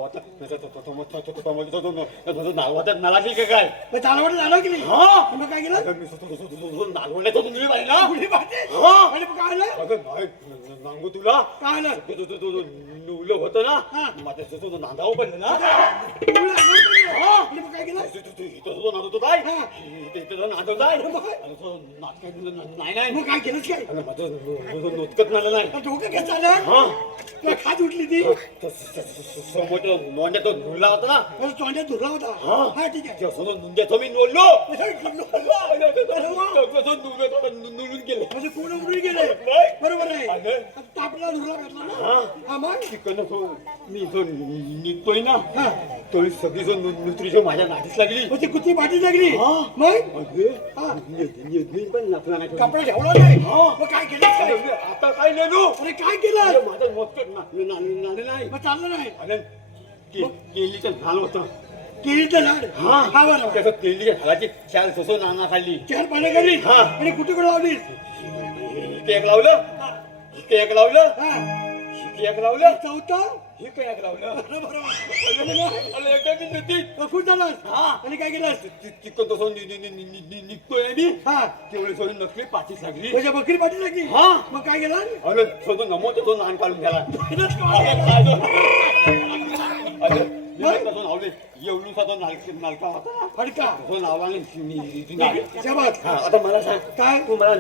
वाटलं नाला ठीक आहे काय. मग चालवड झालं की नाही? आणि मग काय केलं? नागवण्याचं तुम्ही पाहिजे ना. उडी मारली? आणि मग काय आलं? नांगू तुला. काय आलं? नुलं होतं ना हा. माझ्या सुद्धा नांदावं पडलं ना तुला आणि मग काय केलं इथं सुद्धा नांदवतो काय हा. इथं नांदवत आहे नाही नाही मग काय केलंच काय अरे माझं नोतकत मला नाही डोकं काय चाललं हा तुला खात उठली ती समोर नोंद्या तो नुला होता ना माझ्या तोंडात धुरला होता हा. हा ठीक आहे त्या समोर नोंद्याचं मी नोडलो नुळून गेले म्हणजे कोण उडून गेले बरोबर आहे अगं. तापला धुरला भेटला ना हा. हा मग तिकडनं मी जो निघतोय ना हा तो सगळी जो नुत्री माझ्या नाठीस लागली मग ती कुठली पाठी लागली हा. मग अगं, मी पण नाचला नाही कपडा ठेवला नाही हा. मग काय केलं काय अरे, आता काय नेलो अरे काय केलं माझं मोजकट नाणं नाही मग चाललं नाही अरे केलीचं झाड होतं केळीचं झाड हा हा बरोबर त्याचं केलीच्या झाडाची चार ससो नाना खाल्ली चार पानं करी हा. आणि कुठे कुठे लावलीस इथे एक लावलं इथे एक लावलं हा इथे एक लावलं चौथा इथे एक लावलं बरोबर अरे एका मिनिटात खूप झालास हा. आणि काय केलं तिकडं तसं निघतोय मी हा तेवढे सोडून नकली पाठी लागली त्याच्या बकरी पाठी लागली हा. मग काय केलं अरे सोडून नमवतो तो नान काढून घ्याला लावले एवढूसा तो नालका होता फडका तो लावला नाही जबात आता मला सांग काय तू मला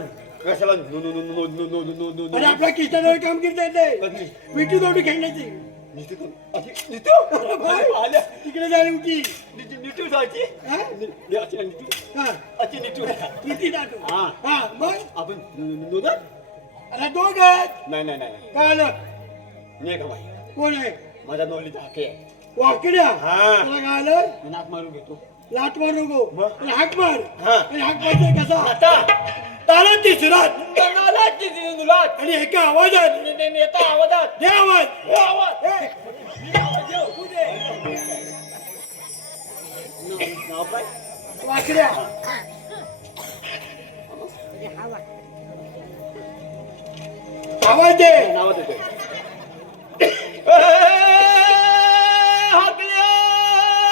कशाला अरे आपल्या किचनवर काम करता येते कधी विटी जोडी खेळण्याची आल्या तिकडे झाली उठी निटू जायची हा? निटू हा अची निटू किती दाटू हा. हा मग आपण नुदत अरे दोघं नाही नाही नाही काय आलं नाही का बाई कोण आहे माझ्या नवलीचा हाके आहे वाकड्या हा. तुला काय आलं नाक मारून घेतो लाट मार नको मग? आणि हाक मार हा. आणि हाक मारते कसा आता ताला तिसरात कणाला किती नुलात आणि एका आवाजात येता आवाजात दे आवाज हे आवाज ए, नाव काय वाकड्या आवाज दे नावात येतोय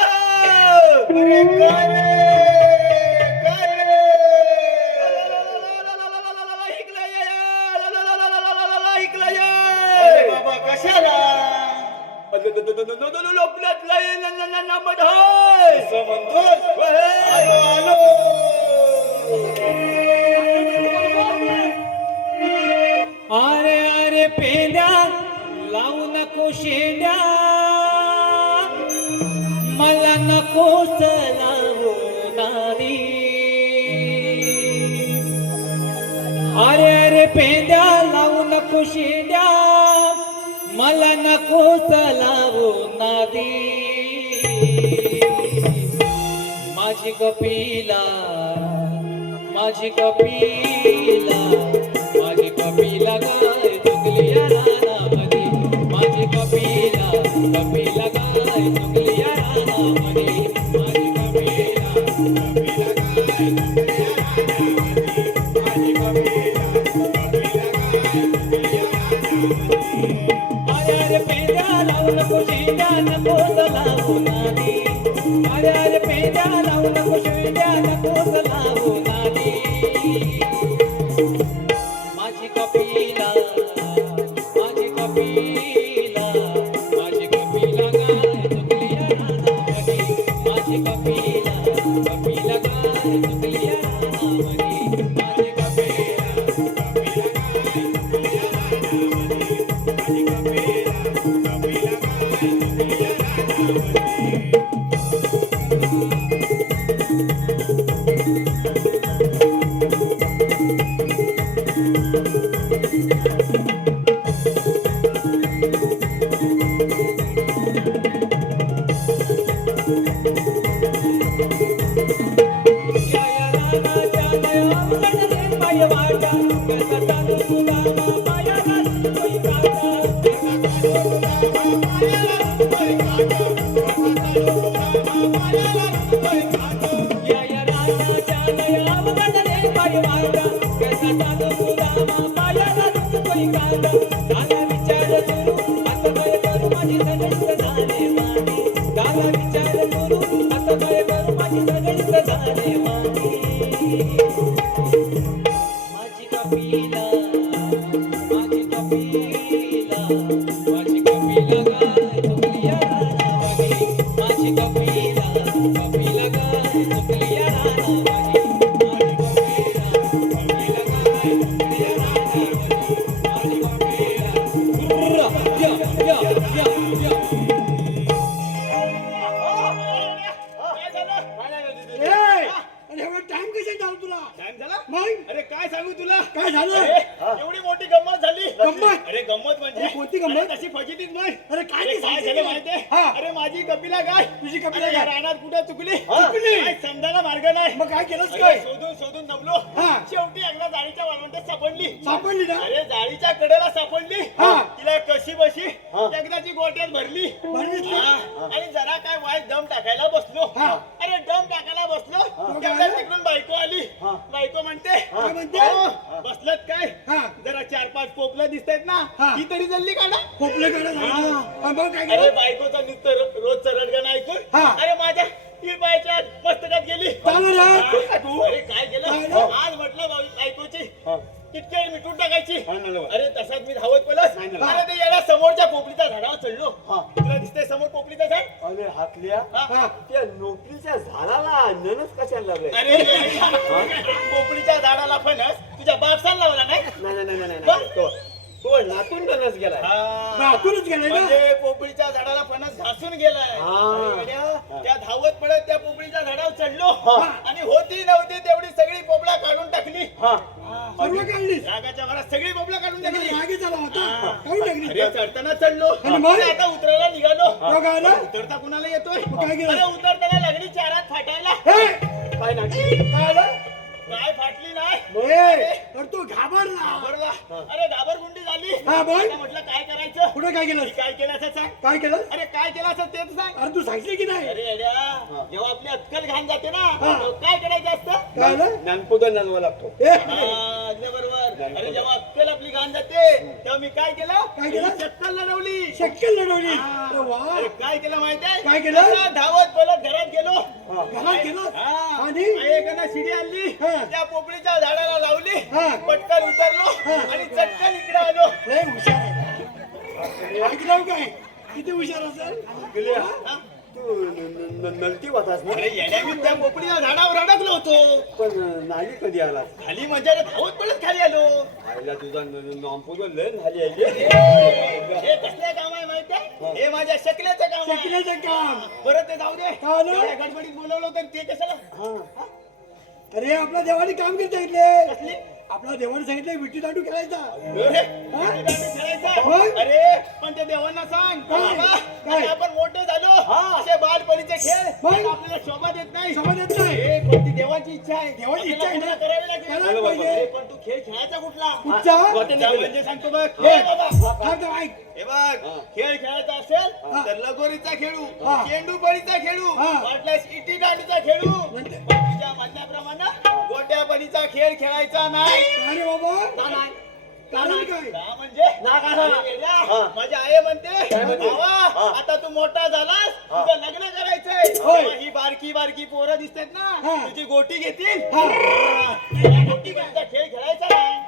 अरे काय रे? काय रे? अरे बाबा कशाला असं म्हणतोस? आलो आलो अरे अरे पेंड्या लावू नको शेंड्या मला नको लावू नारी अरे अरे पेंड्या लावू नको शेंड्या मला नको लावू नादी माझी कपिला माझी कपिला माझी कपिला गाय चुकली या रानामध्ये माझी कपिला कपिला गाय चुकली या रानामध्ये माझी कपिला कपिला गाय चुकली या रानामध्ये माझी कपिला कपिला गाय चुकली या रानामध्ये अरे अरे पेंड्या लावू नको शेंड्या नको लावू नादी अरे अरे पेंड्या लावू नको शेंड्या नको लावू नादी माझी कपिला माझी कपिला माझी कपिला गाय चुकली या रानामध्ये माझी कपिला कपिला गाय चुकली या रानामध्ये माझी कपिला कपिला गाय चुकली या रानामध्ये माझी कपिला कपिला गाय चुकली या रानामध्ये माझी कपिला माझी कपिला माझी कपिला काय झालं अरे, एवढी मोठी गंमत झाली. गंमत? अरे गंमत म्हणजे अरे, कोणती गंमत? अरे, तशी फजितीच नाही. अरे, काय अरे, ते काय सांगते झालं ना? माहितीये? हा. अरे माझी कपिला गाय, तुझी कपिला अरे, या गाय? रानात कुठे चुकली. चुकली? काय समजायला मार्ग नाही. मग काय केलंस अरे, काय? शोधून शोधून दमलो. हा. शेवटी एकदा जाळीच्या वाळवंटात सापडली. सापडली ना? अरे जाळीच्या कडेला सापडली. हा. तिला कशी बशी एकदाची गोट्यात भरली. भरलीस ना? हा. आणि जरा काय वाईट दम टाकायला बसलो. हा. अरे दम टाकायला बसलो. मग तेवढ्यात काय झालं? तिकडून बायको आली. बायको म्हणते काय म्हणते? "अहो, बसलत काय हा. जरा 4-5 पोपलं दिसतायत ना हा. ही तरी जल्ली का ना. खोपले काढा मग काय अरे केलं बायकोचा नुसतं रोजचं रडगण ऐकून हा. अरे माझ्या ही बायच्या मस्तकात गेली. चालू रे. अरे काय केलं काय झालं? आज म्हटलं बायकोची किटकेट मिटून टाकायची. अरे तसाच मी धावत पळत अरे ते याला समोरच्या पोपलीच्या झाडावर चढलो. तुला दिसतंय समोर पोपलीचं झाड. अरे हातल्या हा. त्या नोकरीच्या झाडाला ननच कशाला लागले? अरे पोपलीच्या झाडाला फणस तुझ्या बापसान लावला नाही. नाही तो नातून ननच गेलाय. नातूनच गेलाय ना? म्हणजे पोपळीच्या झाडाला फणस घासून गेलाय. हा. अरे वेड्या, त्या धावत पडत त्या पोपळीच्या झाडावर चढलो आणि होती नव्हती तेवढी सगळी पोपळा काढून टाकली. सर्व काढलीस? रागाच्या भरात सगळी पोपळा काढून टाकली. मागे चला होता काढून टाकली अरे चढताना चढलो आणि मग? आणि आता उतरायला निघालो. मग आला? उतरता कुणाला येतोय? मग काय केलं? अरे उतरताना लागली चारात फाटायला. हे! काय ना काय आलं? काय फाटली नाही. ए, तर तू घाबरला घाबरला. अरे घाबरगुंडी झाली. हा, बोल. आता म्हटलं काय करायचं. पुढे काय केलं मी काय केलं असं सांग. काय केलं अरे काय केलं असं तेच सांग. अरे तू सांगितलं की नाही अरे येड्या, जेव्हा आपली अक्कल घाण जाते ना हा. तेव्हा काय करायचं असतं. काय आलं ज्ञानपोदन नलवा लागतो. ए, हा, अगदी बरोबर. अरे जेव्हा अक्कल आपली घाण जाते तेव्हा मी काय केलं. काय केलं? मी चक्कल लढवली. शक्कल लढवली हा. अरे वा अरे काय केलं माहितीये. काय केलं? आता धावत बोलत घरात गेलो. घरात गेलं हा. आणि एकानं शिडी आणली. हा. त्या पोपळीच्या झाडाला लावली. हा. पटकन उतरलो हा. आणि चटकन इकडे आलो. लय हुशार आहे ऐकलं काय किती हुशार असेल हा? तू नलती वाचास ना? अरे येड्या, मी त्या पोपळीच्या झाडावर अडकलो होतो. पण नाली कधी आला? खाली म्हणजे अरे धावत पडत खाली आलो. आईला तुझा नॉम्पोदन लय झाली आहे. हे कसलं काम आहे माहितीये. हे माझ्या शकल्याचं काम आहे. शकल्याचं काम बरं ते जाऊ दे. का आलं? एवढ्या गडबडीत बोलवलं तर ते कशाला. अरे आपल्या देवाने काम केलं सांगितले कसली. आपल्या देवाने सांगितलं विटी दांडू खेळायचा अरे, हा? खेळायचं. मग? अरे पण ते देवांना सांग काय? बाबा, काय? आता आपण मोठे झालो असे बालपणीचे खेळ मग? आपल्याला शोभा देत नाही. शोभा देत नाही. हे पण ती देवाची इच्छा आहे. देवाची इच्छा आहे ना? आपल्याला करावी लागेल. करायला पाहिजे. अरे, पण तू खेळ खेळायचा कुठला. कुठचा? त्या म्हणजे सांगतो बघ. हे हे बाबा, थांब थांब, ऐक हे बघ, खेळ खेळायचा असेल हा. तर लगोरीचा खेळू, हा. चेंडू बळीचा खेळू, हा. वाटल्यास इटी दांडूचा खेळू. म्हणजे? पण तुझ्या म्हणण्याप्रमाणे गोट्या बळीचा खेळ खेळायचा नाही. अरे बाबा का नाही? कारण काय का म्हणजे? अरे वेड्या, माझी आई म्हणते भावा, आता तू मोठा झालास तुझं लग्न करायचंय. होय. तेव्हा ही बारकी बारकी पोरं दिसतात ना हा. तुझी गोटी घेतील. हा. त्या गोटी खेळचा खेळ खेळायचा नाही.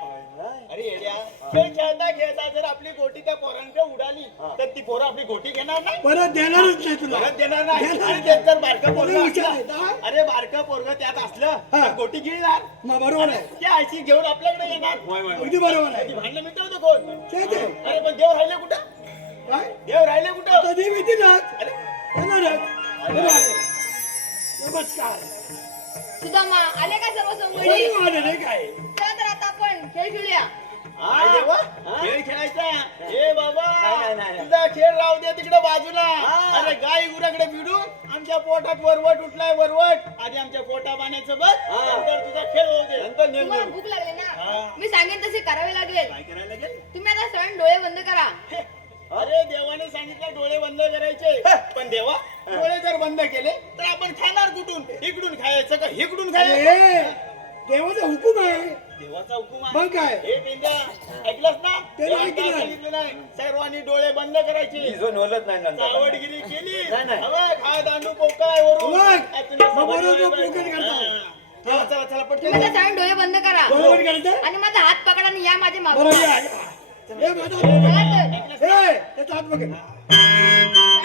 अरे येड्या, खेळ खेळता खेळता जर आपली गोटी त्या पोरांकडे उडाली तर ती पोरं आपली गोटी घेणार नाही. परत देणारच नाही तुला परत देणार नाही. देणार आणि त्यात जर बारकं नाही. पोरगं विचार असलं, आहे, हा? अरे बारकं पोरगं त्यात असलं हा. तर गोटी घेणार. मग बरोबर आहे त्या आयची घेऊन आपल्याकडे येणार. अगदी बरोबर आहे ती भांडणं मिटवतो कोण. ते ते. अरे पण देव राहिले कुठं. काय देव राहिले कुठं. आता देव येतीलच अरे येणारच हे बघ. नमस्कार सुदामा आले का सर्व संगडी कोणी आलं रे काय चला तर आता आपण खेळ खेळूया. काय देवा खेळ खेळायचा. ए बाबा नाही. तुझा खेळ राहू दे तिकडे बाजूला. अरे गाई गुराकडे भिडून आमच्या पोटात वरवट उठलाय वरवट. आधी आमच्या पोटा पाण्याचं बघ नंतर तुझा खेळ होऊ दे. तुम्हाला भूक लागली ना मी सांगेन तसे करावे लागेल. काय करायला लागेल. तुम्ही आता सगळ्यांनी डोळे बंद करा. अरे देवाने सांगितलं डोळे बंद करायचे. पण देवा डोळे जर बंद केले तर आपण खाणार कुठून. इकडून खायचं का इकडून खायचं. अरे देवाचा हुकूम आहे देवाचा हुकूम आहे. मग काय हे पेंड्या ऐकलंस ना. ते देवाने ऐकलं. काय सांगितलं नाही. सर्वांनी डोळे बंद करायचे. जो नवलत नाही नंतर. चावडगिरी केली. नाही. अबे, खा दांडू पोकाय वरून. बघ. तुला मग बरोबर समजलं पोकळ पाहिजे. करतात. हा. चला चला तुम्ही आता पटकन. सगळ्यांनी डोळे बंद करा बरोबर करायचं आणि माझा हात पकडा आणि या माझ्या मागे बरोबर आहे. हे माझा चला तर. हे त्याचा हात बघ केलं, केलं.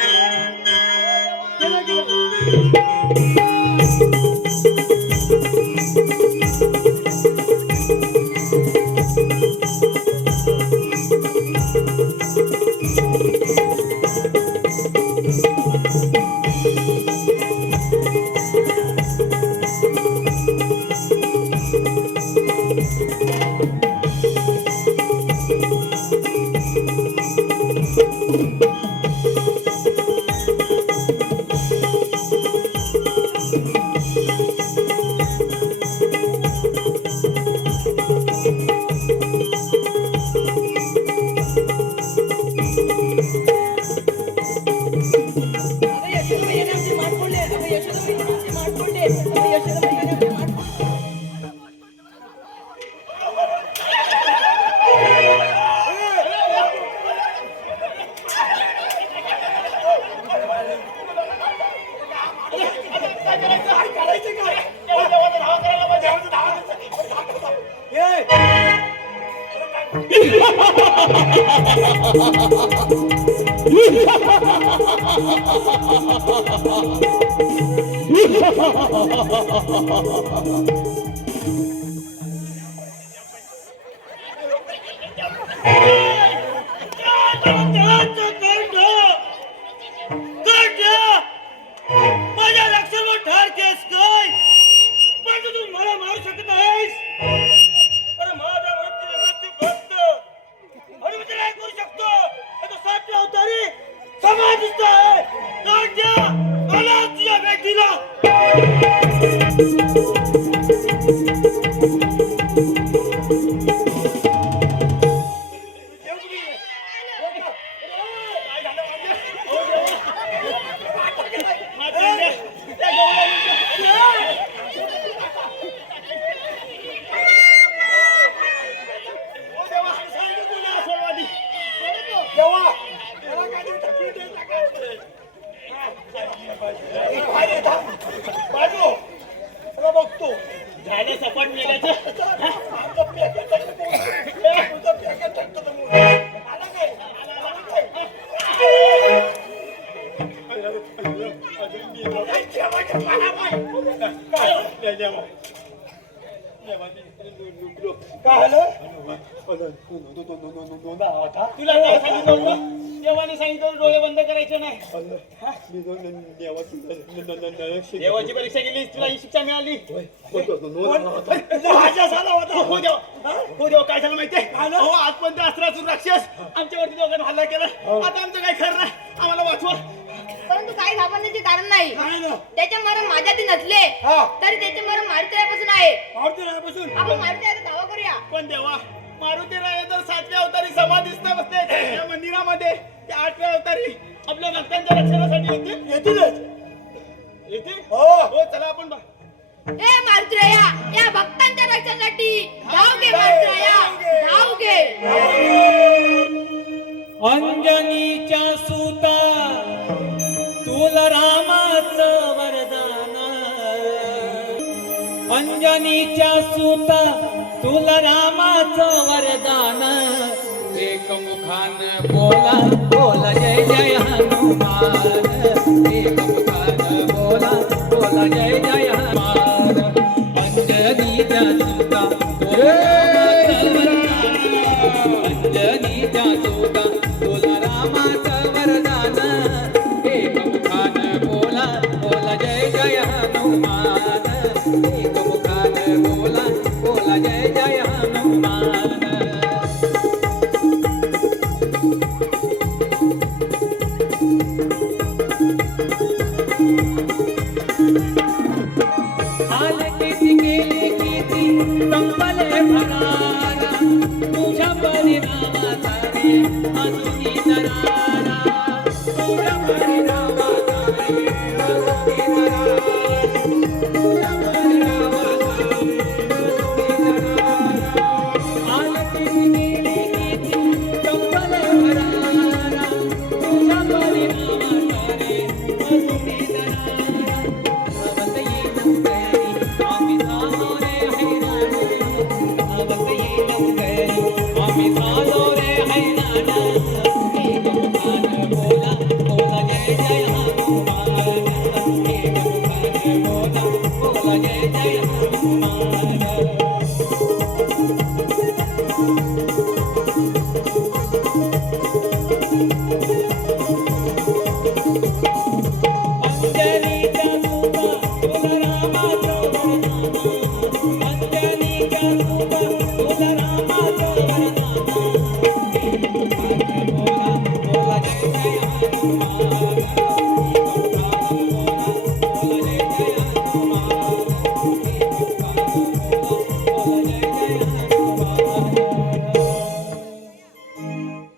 माझ्या लक्षावर ठार केस काय पण तू मला मारू शकत नाहीस. अरे माझा मृत्यू भक्त आणि मी काय करू शकतो. आता सातव्या अवतारी समाज दिसत आहे. काट्या आला तुझ्या भेटीला. झालं सपाट मेल्याचं. तुला काय सांगितलं होतं? देवाने सांगितलं डोळे बंद करायचे नाही. देवाची परीक्षा गेली तुला ही शिक्षा मिळाली. हो देव काय झालं माहितीये. हो आजपर्यंत अस्त्रासूर राक्षस आमच्यावरती दोघांना हल्ला केला. आता आमचं काही खरं नाही. आम्हाला वाचवा. परंतु काही घाबरण्याचे कारण नाही. त्याचे मरण माझ्यातील नसले तरी त्याचे मरण मारुतीरायापासून आहे. आपण मारुतीरायाचा धावा करूया. पण देवा मारुती राय तर 7व्या अवतारी समाधीस्थ बसले त्या मंदिरामध्ये. त्या 8व्या अवतारी आपल्या भक्तांच्या रक्षणासाठी येतील. हो चला आपण हे मारुतीराया या भक्तांच्या रक्षणासाठी धाव घे. मारुतीराया धाव घे. अंजनीच्या सुता तुला रामाचं वरदान. अंजनीच्या सुता तुला रामाचं वरदान. एकमुखान बोला बोला जय जय हनुमान. एकमुखान बोला बोला जय जय हनुमान. अंजनीच्या सुता तुला रामाचं वरदान. अंजनीच्या सुता तुला रामाचं वरदान. एकमुखान बोला बोला जय जय हनुमान. एकमुखान बोला बोला जय जय हनुमान. आले किती गेले किती संपले भरारा. तुझ्या परिणामाचा रे अजूनी दरारा. तुझ्या परिणामाचा रे अजूनी दरारा. तुझ्या परिणामाचा रे अजूनी दरारा. आले किती गेले किती संपले भरारा. तुझ्या परिणामाचा रे अजूनी दरारा. आवत येऊ गैरी आम्ही झालो रे हैराण. आवत येऊ गैरी आम्ही झालो रे हैराण. एकमुखान बोला बोला जय जय हनुमान. एकमुखान बोला बोला जय जय हनुमान. अंजनीच्या सुता तुला रामाचं वरदान. अंजनीच्या सुता तुला रामाचं वरदान. एकमुखान बोला बोला जय जय हनुमान. एकमुखान बोला बोला जय जय हनुमान. एकमुखान बोला बोला जय जय हनुमान.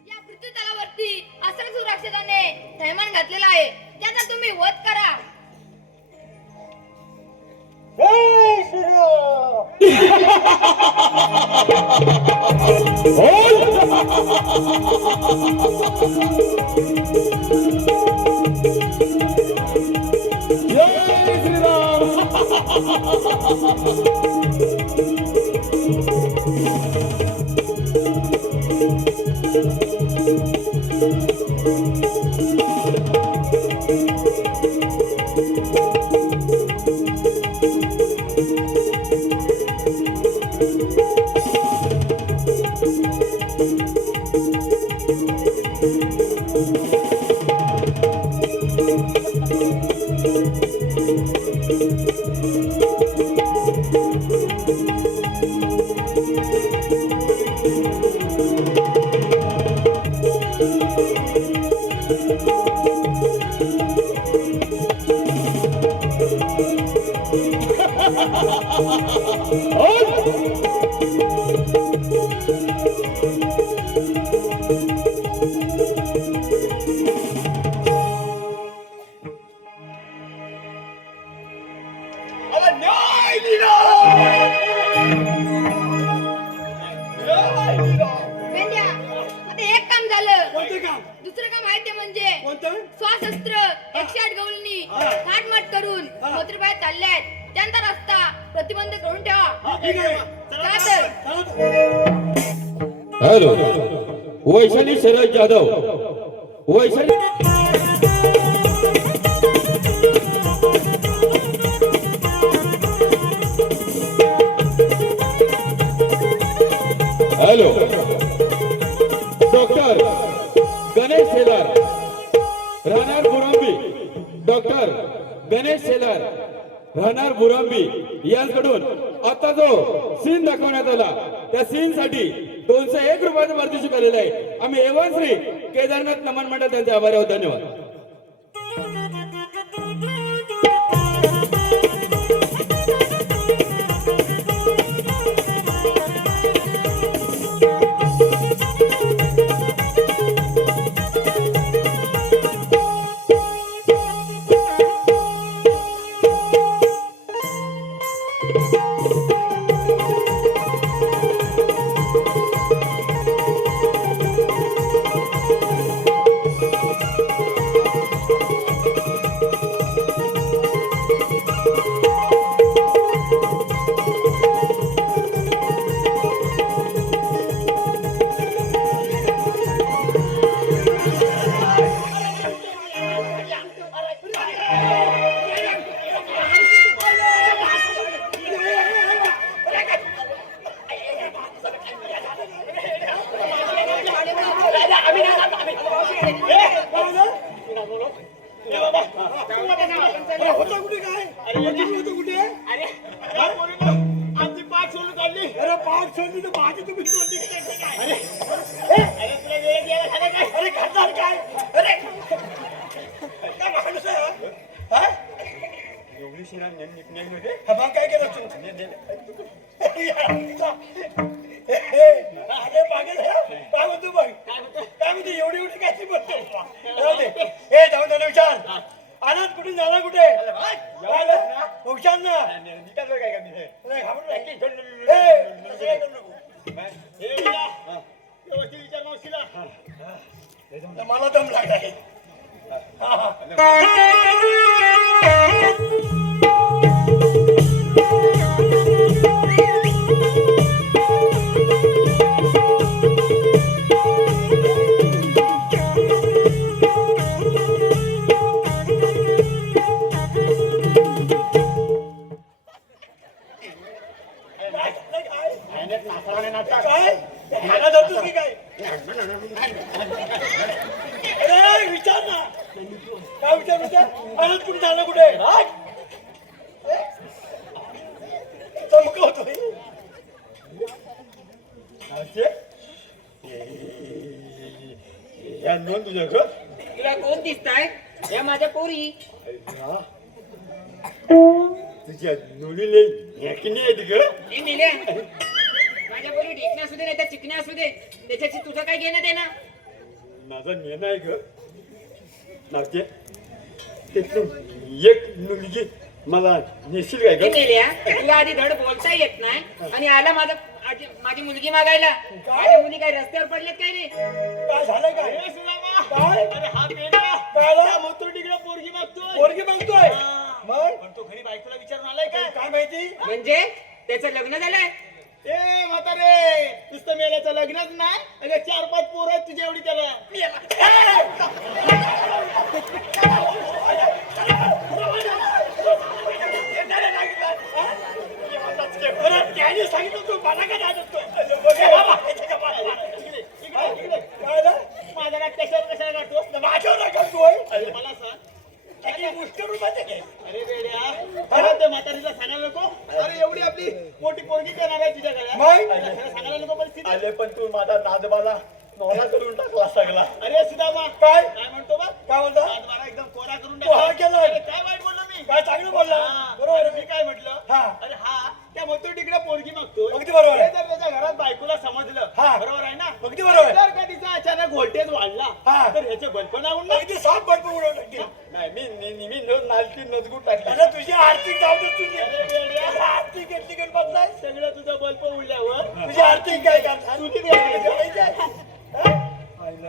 या पृथ्वीतलावरती अस्त्रासूर राक्षसाने थैमान घातलेला आहे. त्याचा तुम्ही वध करा. जय श्रीराम. मेंढ्या, आता एक काम झालं. कोणतं काम? दुसरं काम आहे ते म्हणजे कोणतं? स्वाशस्त्र 108 गवळणी थाटमाट करून मोत्रीबाहेर चालल्यात. त्यांचा रस्ता प्रतिबंध करून ठेवा. ठीक आहे. का तर चला तर. Hello, Vaishali Sharad Jadhav. Vaishali hello, doctor Ganesh Shelar, राहणार बुरांबी. डॉक्टर गणेश शेलार, राहणार बुरांबी यांकडून आता जो सीन दाखवण्यात आला त्या सीन साठी 201 रुपयाचं पारितोषिक आलेलं आहे. आम्ही एवन श्री केदारनाथ नमन मंडळ त्यांचे आभारी आहोत. धन्यवाद. होतं कुठे काय? होतं कुठे? आमची पाठ सोडून काढली. अरे पाठ सोडली तर माझी तुम्ही सोडली काय? अरे खासदार काय? अरे काय माणूस आहे हा? एवढी शिरा नीट होते. मग काय केलं तू? अरे पागल आहे. काय म्हणतो बघ? काय म्हणतो एवढी एवढी काय ती बोलतो? ए जाऊन त्याला विचार. आनंद कुठून झाला कुठे? हुशार ना. मला दम लागला आहे. काय खाना जातो की काय? अरे विचार ना. काय विचार? आनंद कुठे झाला कुठे? चमकवतोय. या नोंद तुझ्या घर तुला कोण दिसताय? या माझ्या पोरी. तुझ्या नोडीले हेकणी आहेत ग. हे मेल्या. माझ्या पोरी ढेकण्या असू दे नाही तर चिकण्या असू दे, त्याच्याशी तुझं काय घेणं देणं? माझा नेना आहे ग. नाते त्यातून एक मुलगी मला नेशील काय हे ग? मेल्या, तुला आधी धड बोलता येत नाही आणि आला माझी मुलगी मागायला. माझ्या मुली काय रस्त्यावर पडलेत काय रे? काय झालं काय? काय? अरे हा पेंडा काय मोत्र तिकडे पोरगी मागतोय. पोरगी मागतोय मग? पण तो घरी बायकोला विचारून आलाय काय? काय माहिती? म्हणजे त्याचं लग्न झालंय? ए म्हातारे नुसतं मेल्याचं लग्नच नाही अगं 4-5 पोरं आहेत तुझ्या एवढी त्याला त्याने सांगितलं तू मला काय दाखवतो माझा नाक कशाला काढतोस माझ्यावर दाखवतोय अरे मला सांग त्याची गोष्ट रुपाचे घे अरे वेड्या खरं ते म्हातारीला सांगायला नको अरे एवढी आपली मोठी पोरगी देणार आहे तुझ्याकडे मग? सांगायला नको परिस्थिती आले पण तू माझा नादबाला नवरा करून टाकला सगळा अरे सुदामा काय? काय म्हणतो बघ काय बोलता मला एकदम कोरा करून तू हा केला? अरे काय वाईट बोललो मी काय चांगलं बोलला हा, बरोबर अरे आहे. मी काय म्हटलं हा. अरे हा त्या मथुर तिकडे पोरगी मागतो अगदी बरोबर आहे. जर त्याच्या घरात बायकोला समजलं हा. बरोबर आहे ना अगदी बरोबर आहे. जर का तिचा अचानक व्होल्टेज वाढला हा. तर ह्याचे बल्ब लावून ना अगदी साफ बडबड उडवून टाकते नाही मी नालती नजगूट टाकली अरे तुझी आर्थिक जाऊ दे तुझी अरे वेड्या, आर्थिक घेतली गणपत नाही सगळं तुझं बल्ब उडल्यावर तुझी आर्थिक काय करणार तुझी द्यायची.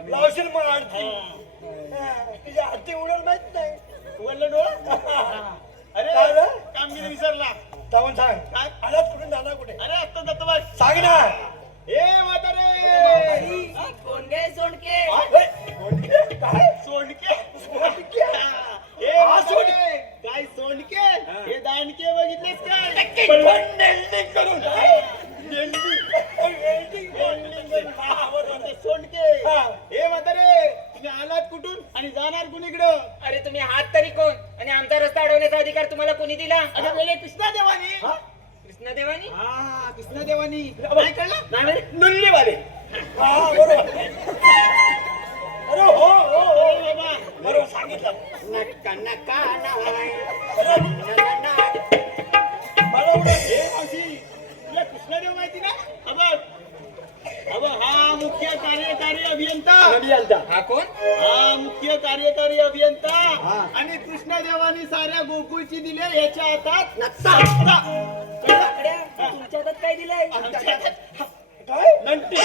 लावशील मग आर्थिक तुझी आर्थिक उडेल माहित नाही उघडलं डोळं? अरे काय रे? कामगिरी विसरला जाऊन सांग काय? आलाच कुठून जाणार कुठे अरे आत्ता जातो बघ सांग ना ए म्हातारे कोणगे सोडके काय सोंडके सोंडके? ए म्हातारे, काय सोंडके हे दांडके बघितलेस काय पण वेल्डिंग करून ते सोंडके हा. ए म्हातारे तुम्ही आलात कुठून आणि जाणार कुणीकडं अरे तुम्ही हात तरी कोण आणि आमचा रस्ता अडवण्याचा अधिकार तुम्हाला कोणी दिला अरे वेळे कृष्णादेवानी कृष्णदेवानी हा कृष्णादेवानी नाही कळलं नुल्लीवाले हा बरोबर अरे हो हो हो अरे बाबा बरोबर सांगितलं नका नका नाही. अरे, मला उडत ए मावशी तुला कृष्णादेव माहिती ना अब हा मुख्य कार्यकारी अभियंता हा कोण हा मुख्य कार्यकारी अभियंता आणि कृष्णदेवानी साऱ्या गोकुळची दिले याच्या हातात नक्सा आकड्या, तुमच्या हातात काय दिलंय काय नंटी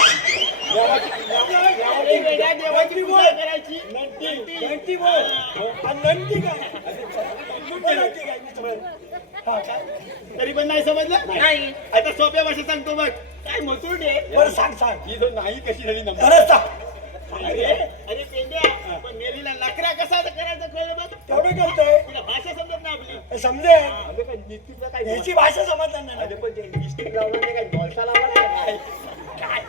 नंटी वेगळ्या देवाची पूजा करायची नंटी बोल आणि नंटी काय कुठे नंटी काय मी समजलं. हा काय तरी पण नाही समजलं नाही आता सोप्या भाषेत सांगतो बघ काय मसूड आहे बरं सांग सांग ही जो नाही कशी झाली नंबर खरंच सांग अरे अरे पेंड्या पण मेलीला नकरा कसा करायचं कळलं बघ तेवढं करतोय तुला भाषा समजत ना आपली हे समजेल अरे काय नीतीचं काय ह्याची भाषा समजणार नाही अरे पण ते लिपस्टिक लावलं नाही काय डॉलसा लावला नाही काय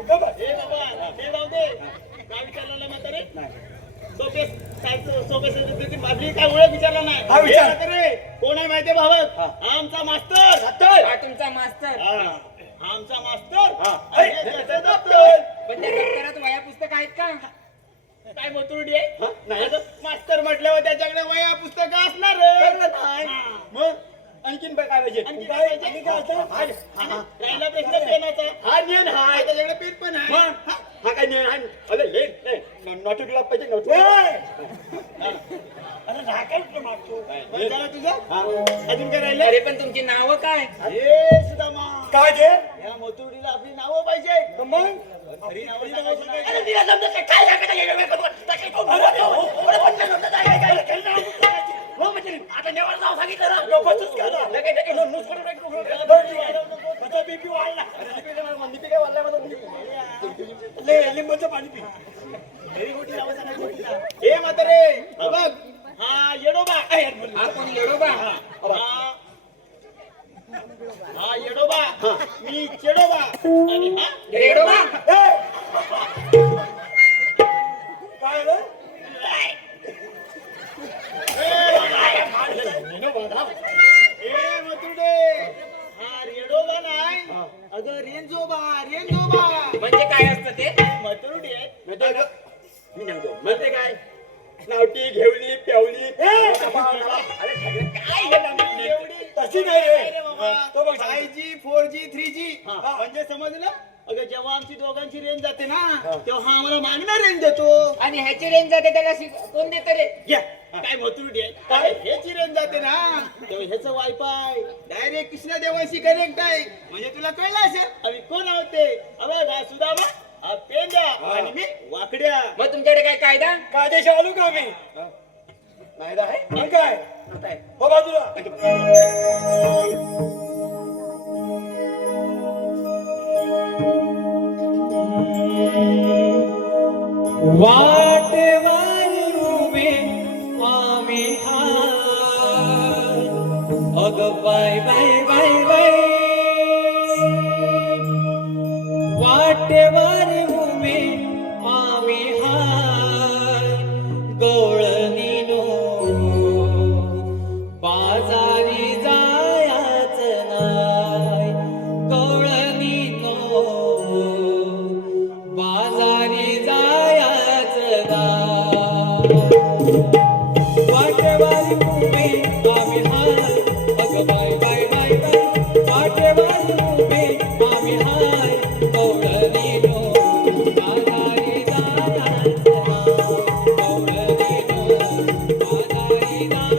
गं बस. हे बाबा ते जाऊ दे काय विचारलं म्हातारे सोपे सोपे बाजरी काय ओळख विचारला नाही हा, विचार. हे म्हातारे कोण आहे माहितीये भावक आमचा मास्तर हा तुमचा मास्तर आमचा मास्तर हा. आणि त्याचं दप्तर. पण त्या दप्तरात वया पुस्तक आहेत का काय मोतुर्डी आहे नाही तर मास्तर म्हटल्यावर त्याच्याकडे वया पुस्तकं असणार मग आणखीन काय पाहिजे आणखी काय पाहिजे? आणि काय असतं? आणि राहिला प्रश्न पेनाचा हा नेन हाय त्याच्याकडे पेन पण आहे मग हा काय नेन हाय अरे ले नोटुकला पाहिजे नोटुक अरे राखायला मागतो बरं झालं तुझं अजून काय राहिलं अरे पण तुमची नावं काय हे सुदामा काय ते या मोतुर्डीला आपली नावं पाहिजे मग खरी नावं सांगायची नाही. अरे तिला समजत नाही. काय सांगत आहे? अरे हो, अरे कोणत्या समजत आहे? काय काय नाव सांगायची? हो म्हणजे आता नेवार नाव सांगितलं ना गप्प बसूच का ना? लगेच लगेच नुस करून एक माझा BP वाढला. BP काय वाढलाय माझा BP? लिंबाचं पाणी पी. खरी मोठी नावं सांगायची होती ना. हे म्हातारे हा बघ हा येडोबा हा कोण येडोबा हा येडोबा मी चेडोबा आणि हा रेडोबा काय रे? ए मथुर्डे हा रेडोबा नाही अगं रेंजोबा म्हणजे काय असतं ते मथुर्डे म्हणते काय नावटी घेवली पेवली अरे काय हे नावटी एवढी तशी नाही रे तो बघ 5G 4G 3G म्हणजे समजलं अगं जेव्हा आमची दोघांची रेंज जाते ना तेव्हा हा आम्हाला मागणार रेंज देतो आणि ह्याची रेंज जाते त्याला कोण देतं रे घ्या काय मथुर्डी आहे काय ह्याची रेंज जाते ना तेव्हा ह्याचं वायफाय डायरेक्ट कृष्णदेवाशी कनेक्ट आहे म्हणजे तुला कळलं असेल आम्ही कोण आहोत ते अबे हा सुदामा हा पेंड्या आणि मी वाकड्या मग तुमच्याकडे काय कायदा कायदेशी आलो का आम्ही नाही आहे मग काय हो बाजूला वाटेवारी उभे आम्ही हाय अग बाय बाय बाय बाय वाटेवारी उभे आम्ही हाय गवळणीनो बाजारी जायाच नाय गवळणीनो बाजारी जायाच नाय वाटेवारी उभे आम्ही हाय अग बाय बाय बाय बाय वाटेवारी उभे आम्ही हाय गवळणीनो बाजारी जायाच नाय गवळणीनो बाजारी जायाच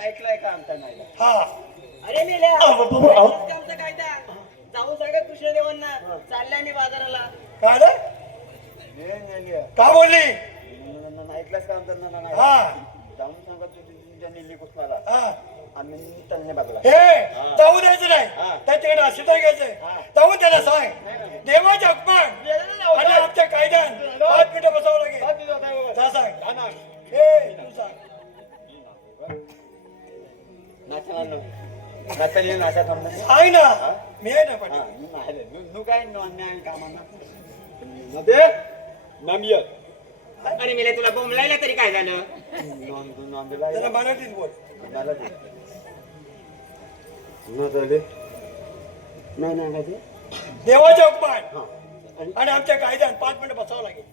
ऐकलंय का आमचा नाही हा अरे मेल्या बाबा. आमचा कायदा जाऊन सांगा कृष्णदेवांना चालल्या आणि बाजाराला काय रे? का बोलली ऐकलंच का आमचा नाही हा जाऊन सांगा तुझ्या निल्ली कुठला हा आम्ही त्यांनी बघला हे जाऊ द्यायचं नाही हा. त्याच्याकडे आशीर्वाद घ्यायचंय हा. जाऊन त्याला सांग देवाचे अपमान आणि आमच्या कायद्यात 5 मिनिटं बसावं लागेल जा सांग हे तू सांग नाचले नाचा थांबणार सांग ना मी आहे ना पाटील नु काय अन्याय कामांना अरे मेल्या तुला बोंबलायला तरी काय झालं? त्याला मराठीत बोल नाही देवाचे अपमान आणि आमच्या कायद्यात 5 मिनिटं बसावं लागेल.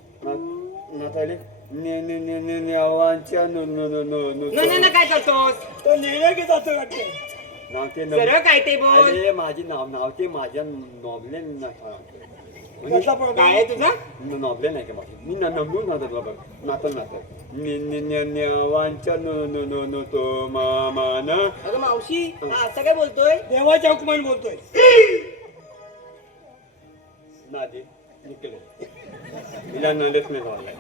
नेवांच्या न काय करतोस तो निर्णय घेत असतो वाटते. नावते सरळ काय ते बोल. अरे माझी नावते माझ्या नॉबले कसला प्रॉब्लेम काय आहे तुझा नॉबले नाही का माझी मी नंबून नातात बाबा नातं नेवांच्या तो मामान अगं मावशी हा असं काय बोलतोय? देवाच्या हुकमान बोलतोय. नादी निकले तिला नलेच नाही लावलाय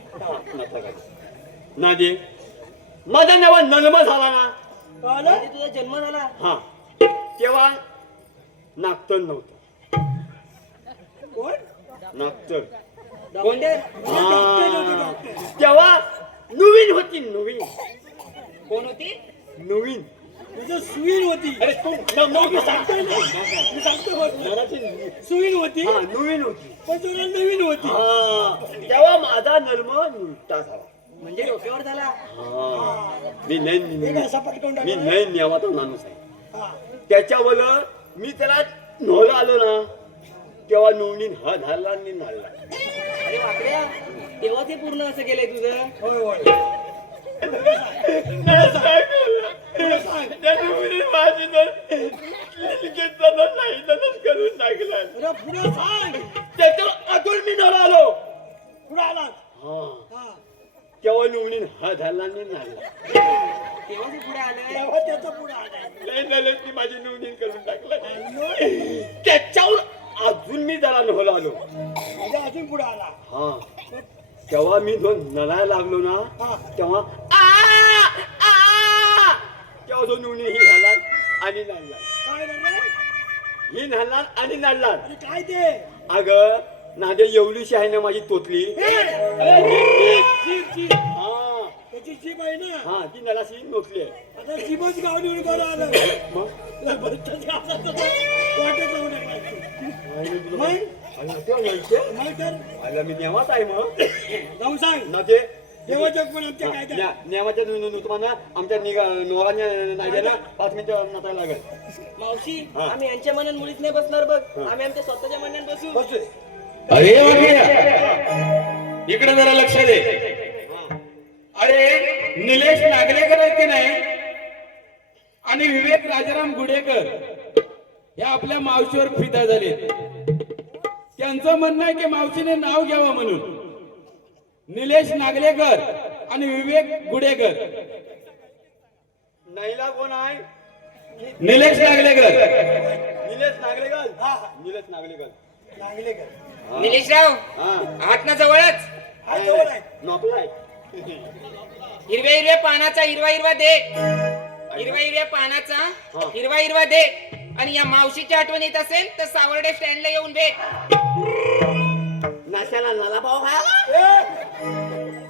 नादी माझा नवा नलम झाला ना कळलं? म्हणजे तुझा जन्म झाला? हा तेव्हा नागतर नव्हतं कोण? नागतर डॉक्टर? हा. तेव्हा नवीन होती नवीन कोण होती नवीन तुझं सुईन होती. अरे तू मी सांगतोय ना. मी सांगतो बघ. सुईन होती हा नवीन होती पण तुला नवीन होती. हा तेव्हा माझा नर्म उलटा झाला म्हणजे डोक्यावर झाला? हा मी नाही हे काय असा पटकन मी टाकला? नाही नेवाचा माणूस आहे हा. त्याच्यावर मी त्याला नवला आलो ना तेव्हा नोंदीन हा धरला आणि नाळला अरे वाकड्या तेव्हा ते पूर्ण असं केलंय तुझं? होय होय. करून टाकला अरे पुढे सांग. त्याच्यावर अजून मी नवला आलो पुढे आलात. हा हा. तेव्हा नोंदीन हा धरला आणि नाळला तेव्हा ते पुढे आलंय? तेव्हा त्याचा पुढे आलाय. नाही झालं की माझी नोंदणी करून टाकलं त्याच्यावर अजून मी जरा नवला आलो म्हणजे अजून पुढे आला. हा तेव्हा मी जो नळायला लागलो ना हा. तेव्हा तेव्हा जो नोंदणी ही झाला आणि नाळला काय झालं? ही नाळला आणि नाळला अरे काय ते? अग नादे एवढीशी आहे ना माझी तोतली जीभ जीभ. हा त्याची जीभ आहे ना. हा ती नळाशी नोतली आहे आता जीभच गावली उडी बरं आलं. मग वाटत जाऊ नका. मग तर आला मी नेवाच आहे मग जाऊन सांग. ना ते देवाच्या पण आमच्या कायद्या. नेवाच्या तुम्हाला आमच्या नोराच्या नाद्याला 5 मिनिटं नाचायला लागेल मावशी हा. आम्ही यांच्या मनात मुळीच नाही बसणार बघ. आम्ही आमच्या स्वतःच्या मनात बसू. बसू दे. अरे वाकड्या इकडे जरा लक्ष दे. अरे निलेश नागलेकर आहेत की नाही आणि विवेक राजाराम गुडेकर हे आपल्या मावशीवर फिदा झाले. त्यांचं म्हणणं आहे की मावशीने नाव घ्यावं म्हणून. निलेश नागलेकर आणि विवेक गुडेकर. नाहीला कोण आहे निलेश नागलेकर निलेश नागलेकर हा. निलेश नागलेकर लागले का? हा. निलेशराव हा आहात ना जवळच. हा जवळ आहे. नोकलाय हिरव्या हिरव्या पानाचा हिरवा हिरवा दे. हिरव्या हिरव्या पानाचा हा. हिरवा हिरवा दे. आणि या मावशीची आठवण येत असेल तर सावर्डे स्टँडला येऊन भेट. नाश्याला नाला पाव खायला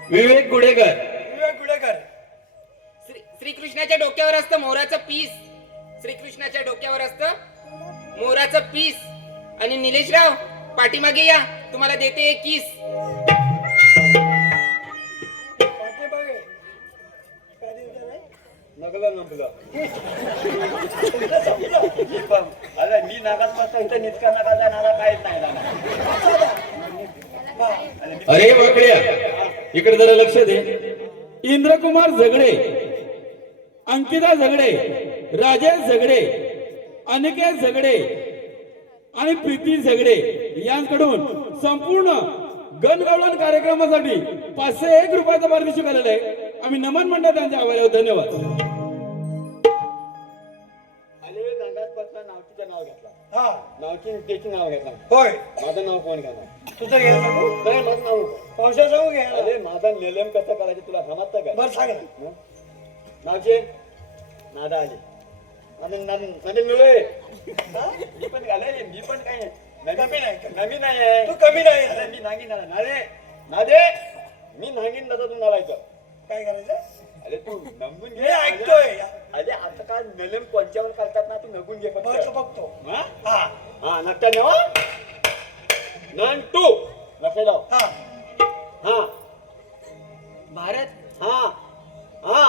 विवेक गुडेकर विवेक गुडेकर. श्रीकृष्णाच्या डोक्यावर असतं मोराचं पीस. श्रीकृष्णाच्या डोक्यावर असतं मोराचं पीस. आणि निलेशराव पाठीमागे या तुम्हाला देते एक किस. पाठी बघ. काय दिवसात आहे? नगलं नगलं अरे मी नागात बसतो इथं नितका नागाचा नाला काहीच नाही झाला. अरे वाकड्या इकडे जरा लक्ष दे. इंद्रकुमार झगडे, अंकिता झगडे, राजेश झगडे, अनिकेत झगडे आणि प्रीती झगडे यांकडून संपूर्ण गणगावळण कार्यक्रमासाठी 501 रुपयाचं पारितोषिक आलेलं आहे. आम्ही नमन म्हणतात त्यांच्या आभारावर. धन्यवाद. अरे नागात बसला नावचीचं नाव घेतला हा. नावची त्याची नाव घेतला. होय. माझं नाव कोण घेणार तुझं घे नको. नाही माझं नाव पावसा जाऊ घे. अरे माझा निलम कसं करायचं तुला समजतं काय बरं सांग ना. नावचे नादा आले म्हणजे निळे मी पण घाले मी पण काय कमी नाही. नवीन आहे तू कमी नाही. अरे मी नागिन नाला नारे नादे मी नागिन दादा तू नालायचं काय करायचं? अरे तू नमून मी घे ऐकतोय. अरे आता काय नलम पंचावर करतात ना तू नगून घे फक्त. बघतो बघतो. हा हा. हा नक्का नेवा नन टू लक्ष लाव हा. हा भारत हा हा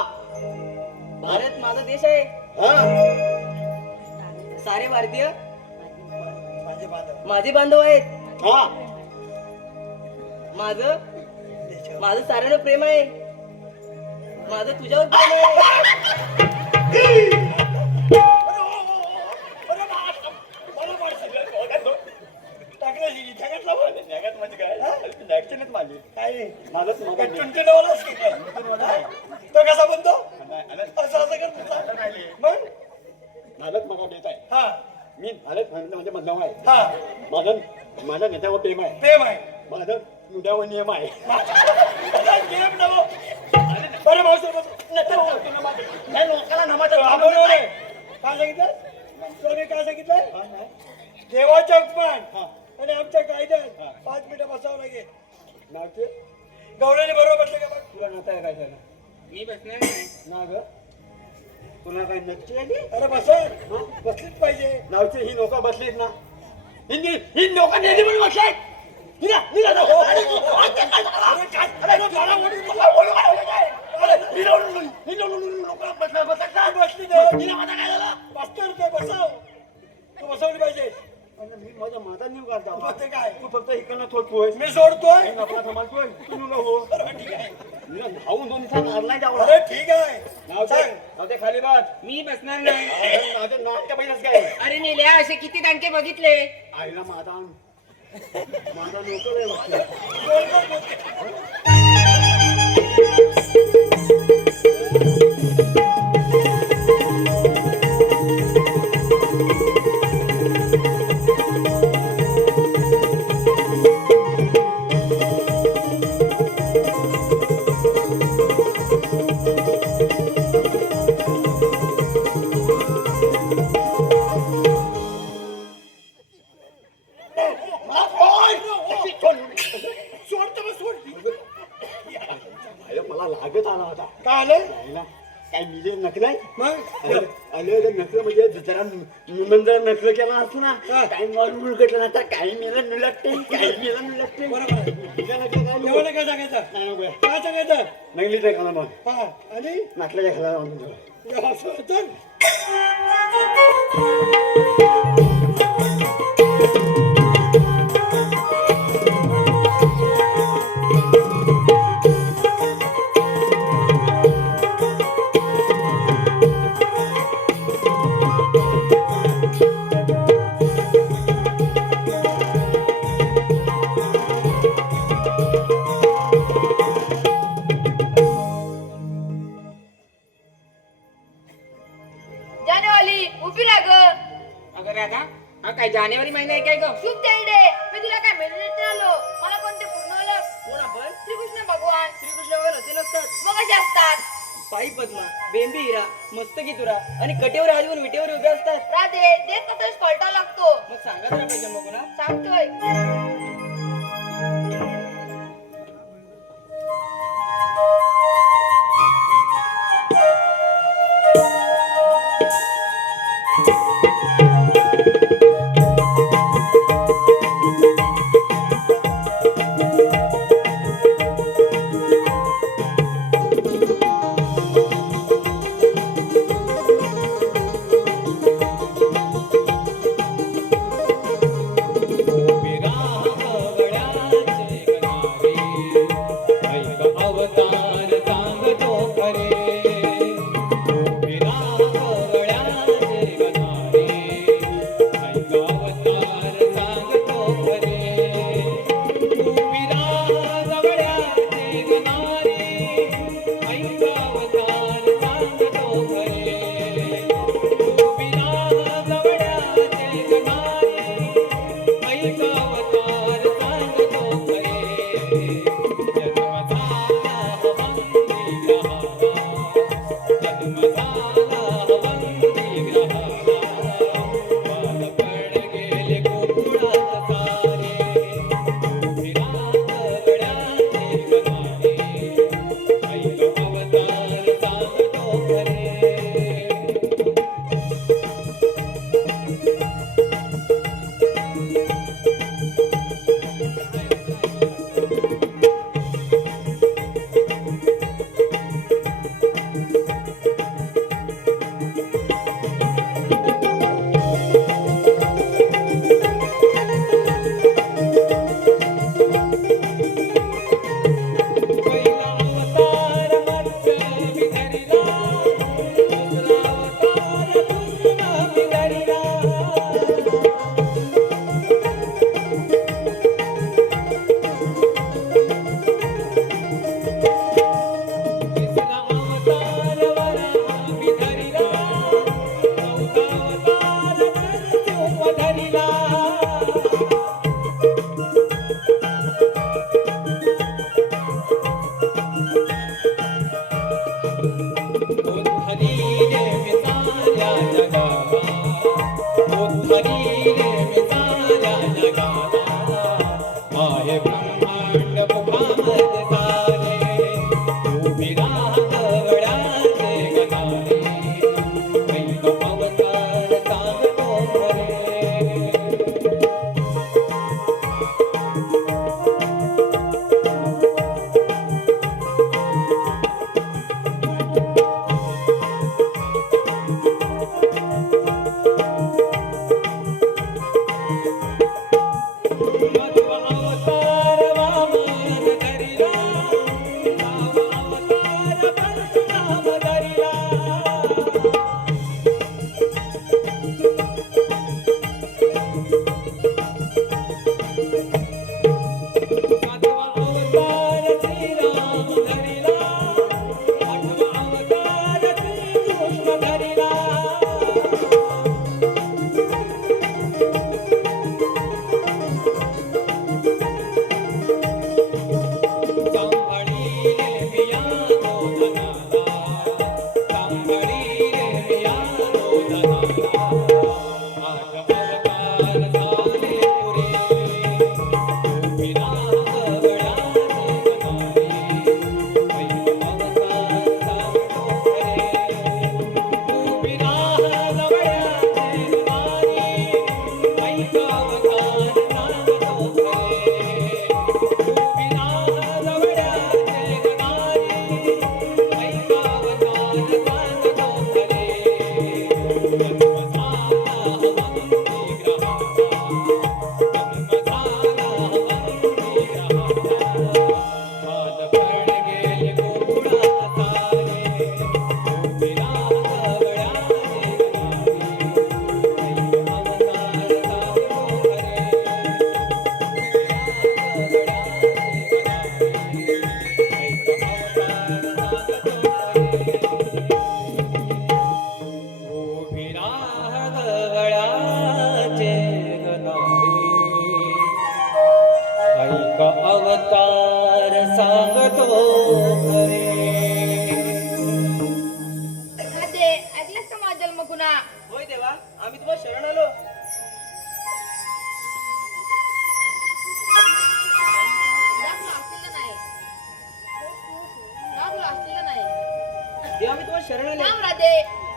भारत माझा देश आहे. हा सारे भारतीय माझे बांधव. माझे बांधव आहेत. हा माझं साऱ्यावर प्रेम आहे. माझं तुझ्यावर प्रेम आहे. तो कसा बनतो असं असं कर मग मालक मला देत आहे हा मी मालक म्हणजे मधलं आहे हा माझ्या नेत्यावर प्रेम आहे प्रेम आहे माझं मुद्द्यावर नियम आहे गेम नवो बरं नाही लोकांना नामाचं बरोबर आहे काय सांगितलं तुम्ही काय सांगितलं देवाच्या हुकमान आणि आमच्या कायद्यात 5 मिनिटं बसावं लागेल नावचे गौऱ्याने बरोबर बसले का बघ तुला नातं आहे काय त्याला मी बसणार नाही. ना ग तुला काय नक्की आहे अरे बसा बसलीच पाहिजे नावचे ही लोक बसलीत ना ही लोक नेली म्हणून बसलेत निघा, निघा ना. अरे काय अरे मला ओढून तुला बोलू काय बसली बसणार ते बसाव तू बसवली पाहिजे मी माझा निव काढता मग ते काय तू फक्त इकडनं थोडतोय मी सोडतोय आपला समाजतोय तू नुला हो ठीक आहे धावून दोन सांग नाही जावं अरे ठीक आहे नावते खाली बात मी बसणार नाही. माझं नाटक पहिलंच काय अरे नेल्या असे किती दांडके बघितले. आईला माझा नोकर आहे मला लागत आला होता काय आलं काय मिले नकलाय मग आले नकलं म्हणजे जरा जरा नकलं केला असतो ना काही मुलगटलं ना तर काही मिळलं नुलटते काही मिळलं नुलटते एवढं काय सांगायचं काय सांगायचं नकलीच आहे खाला मग हा आणि नाकल्याच्या खाला असं तर जानेवाली उभी राहा ग. अगं राधा हा काय जानेवारी महिना आहे काय ग. शुभ दे मी तुला काय भेटून आलो. मला कोणते पूर्ण आलं कोण आपण? श्रीकृष्ण भगवान. श्रीकृष्ण वगैरे होते नसतात. मग कसे असतात पायी पद्मा बेंबी हिरा मस्तकी तुरा आणि कटेवर आजून विटेवर उभे असतात. राधे ते कसं पलटा लागतो. मग सांगा ना पाहिजे मग ना सांगतोय नारी ऐक अवतार सांगतो खरे मध्व अवतार वामन धरिला साव अवतार परशुराम धरिला मध्व अवतार श्रीराम धरिला मध्व अवतार श्रीकृष्ण धरिला सांभाळीले मिया रोदनाला सांभाळीले मिया रोदनाला आज अवतार झाले पुरे विना गगनाने गणारे ऐक अवतार सांगतो खरे विना गगनाने गणारे ऐक अवतार सांगतो खरे विना गगनाने गणारे ऐक अवतार सांगतो खरे जन्मझाला हवांनी ग्रहाचा जन्मझाला हवांनी ग्रहाचा बालपण गेले गोकुळात सारे विना गगनाने गणारे ऐक अवतार सांगतो खरे अवतार सांगतो खरे राधे ऐकलंस का माझा जन्म कुणा होय देवा आम्ही तुम्हाला शरण आलो दाखला असलेलं नाही दाखला असलेलं नाही देवा आम्ही तुम्हाला शरण आले थांब राधे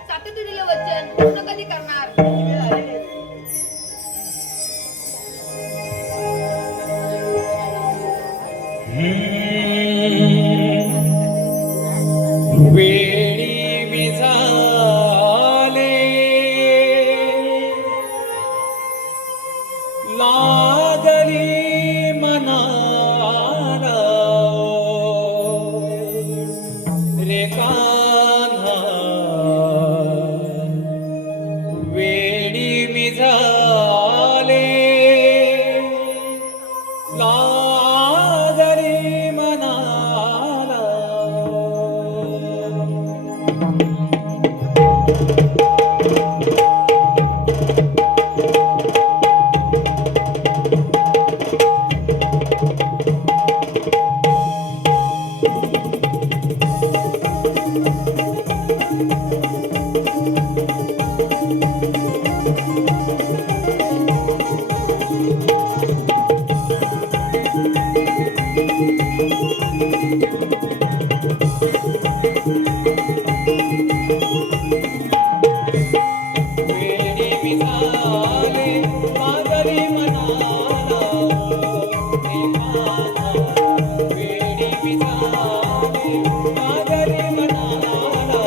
सातत्य दिलेलं वचन पूर्ण कधी करणार किती वेळ आलेले आहेत. वेळी मी झाले लागली मनाला रे कान्हा वेळी मी झाले लागली मनाला वेळी मी झाले लागली मनाला रे कान्हा वेळी मी झाले लागली मनाला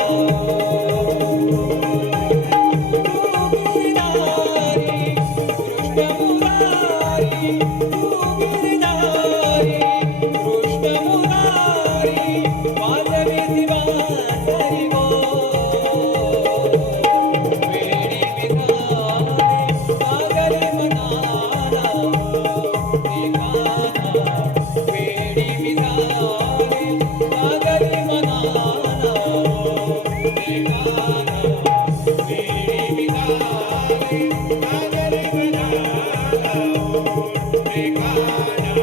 तू गिरधारी कृष्ण मुरारी तू गिरधारी कृष्ण मुरारी वाजवी दिवासरी गो वेळी विधाने सागरी मनाला रे कान्हा वेळी विधाने सागरी मनाला रे कान्हा वेळी विधाने सागरी मनाला रे कान्हा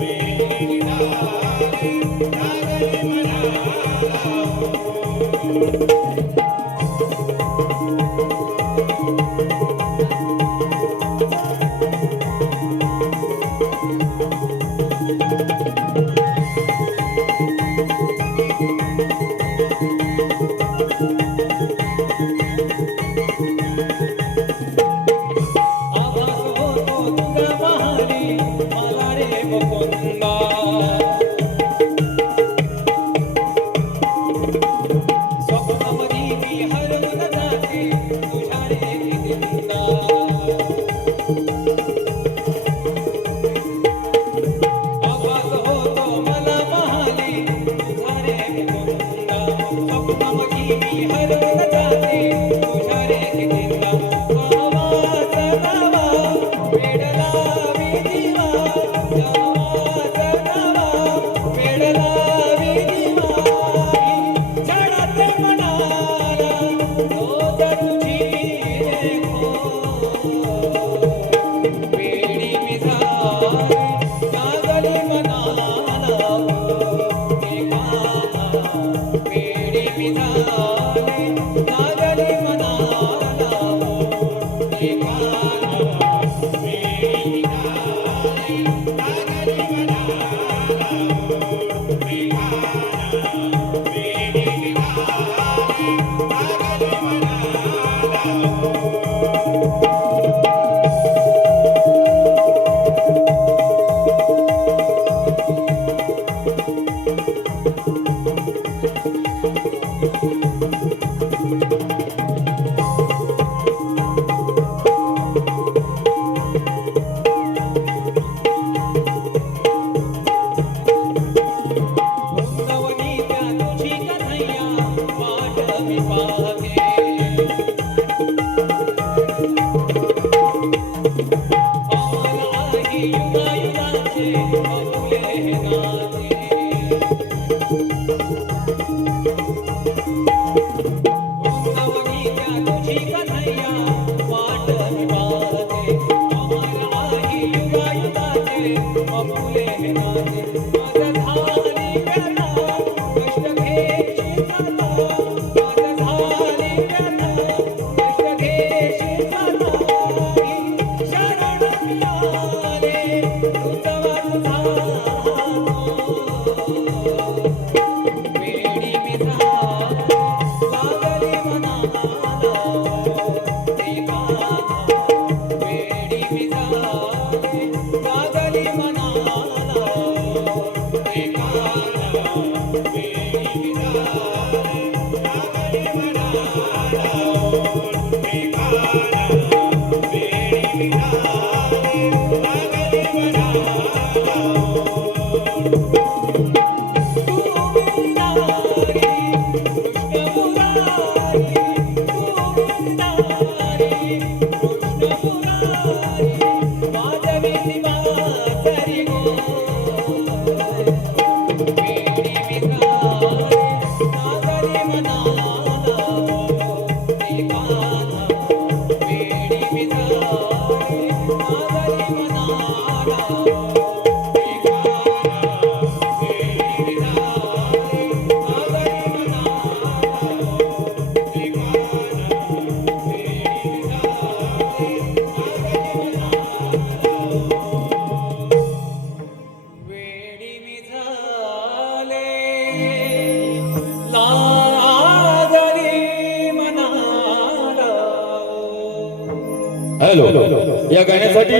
वेळी विधाने सागरी मनाला मी हरवून जाते तुझ्या रेखीचा आवाज नवा वेडला विधिवा आवाज नवा वेडला विधिवा झाडाचे मनाला रोज तुझी देखो वेडी मी झाले नागली मनाला एकाला वेडी मी झाले नागली मनाला एकाला वेडी मी झाले नागली मनाला एकाला वेडी मी झाले नागली मनाला वृंदावनीच्या तुझी कन्हैया वाट मी पाहते अमर आहे युगायुगाचे अफुले नाते वृंदावनीच्या तुझी कन्हैया वाट मी पाहते अमर आहे युगायुगाचे अफुले नाते माझ झाली व्यथा कष्ट घेशी जाता माझ झाली व्यथा कष्ट घेशी जाता शरण मिळाले तुझा वेडी मी झाले लागली मनाला एकाला वेडी मी झाले लागली मनाला एकाला वेडी मी झाले लागली मनाला एकाला वेडी मी झाले लागली मनाला तू विंदारी कृष्ण मुरारी तू विंदारी कृष्ण मुरारी माधवी निवासरी गो वेडी मी झाले नागरी मनाला एकाला वेडी मी झाले नागरी मनाला एकाला वेडी मी झाले नागरी वेडी मी झाले लागली मनाला हॅलो या गाण्यासाठी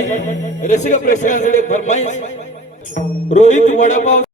रसिक प्रेक्षकांसाठी फरमाईश रोहित वडापाव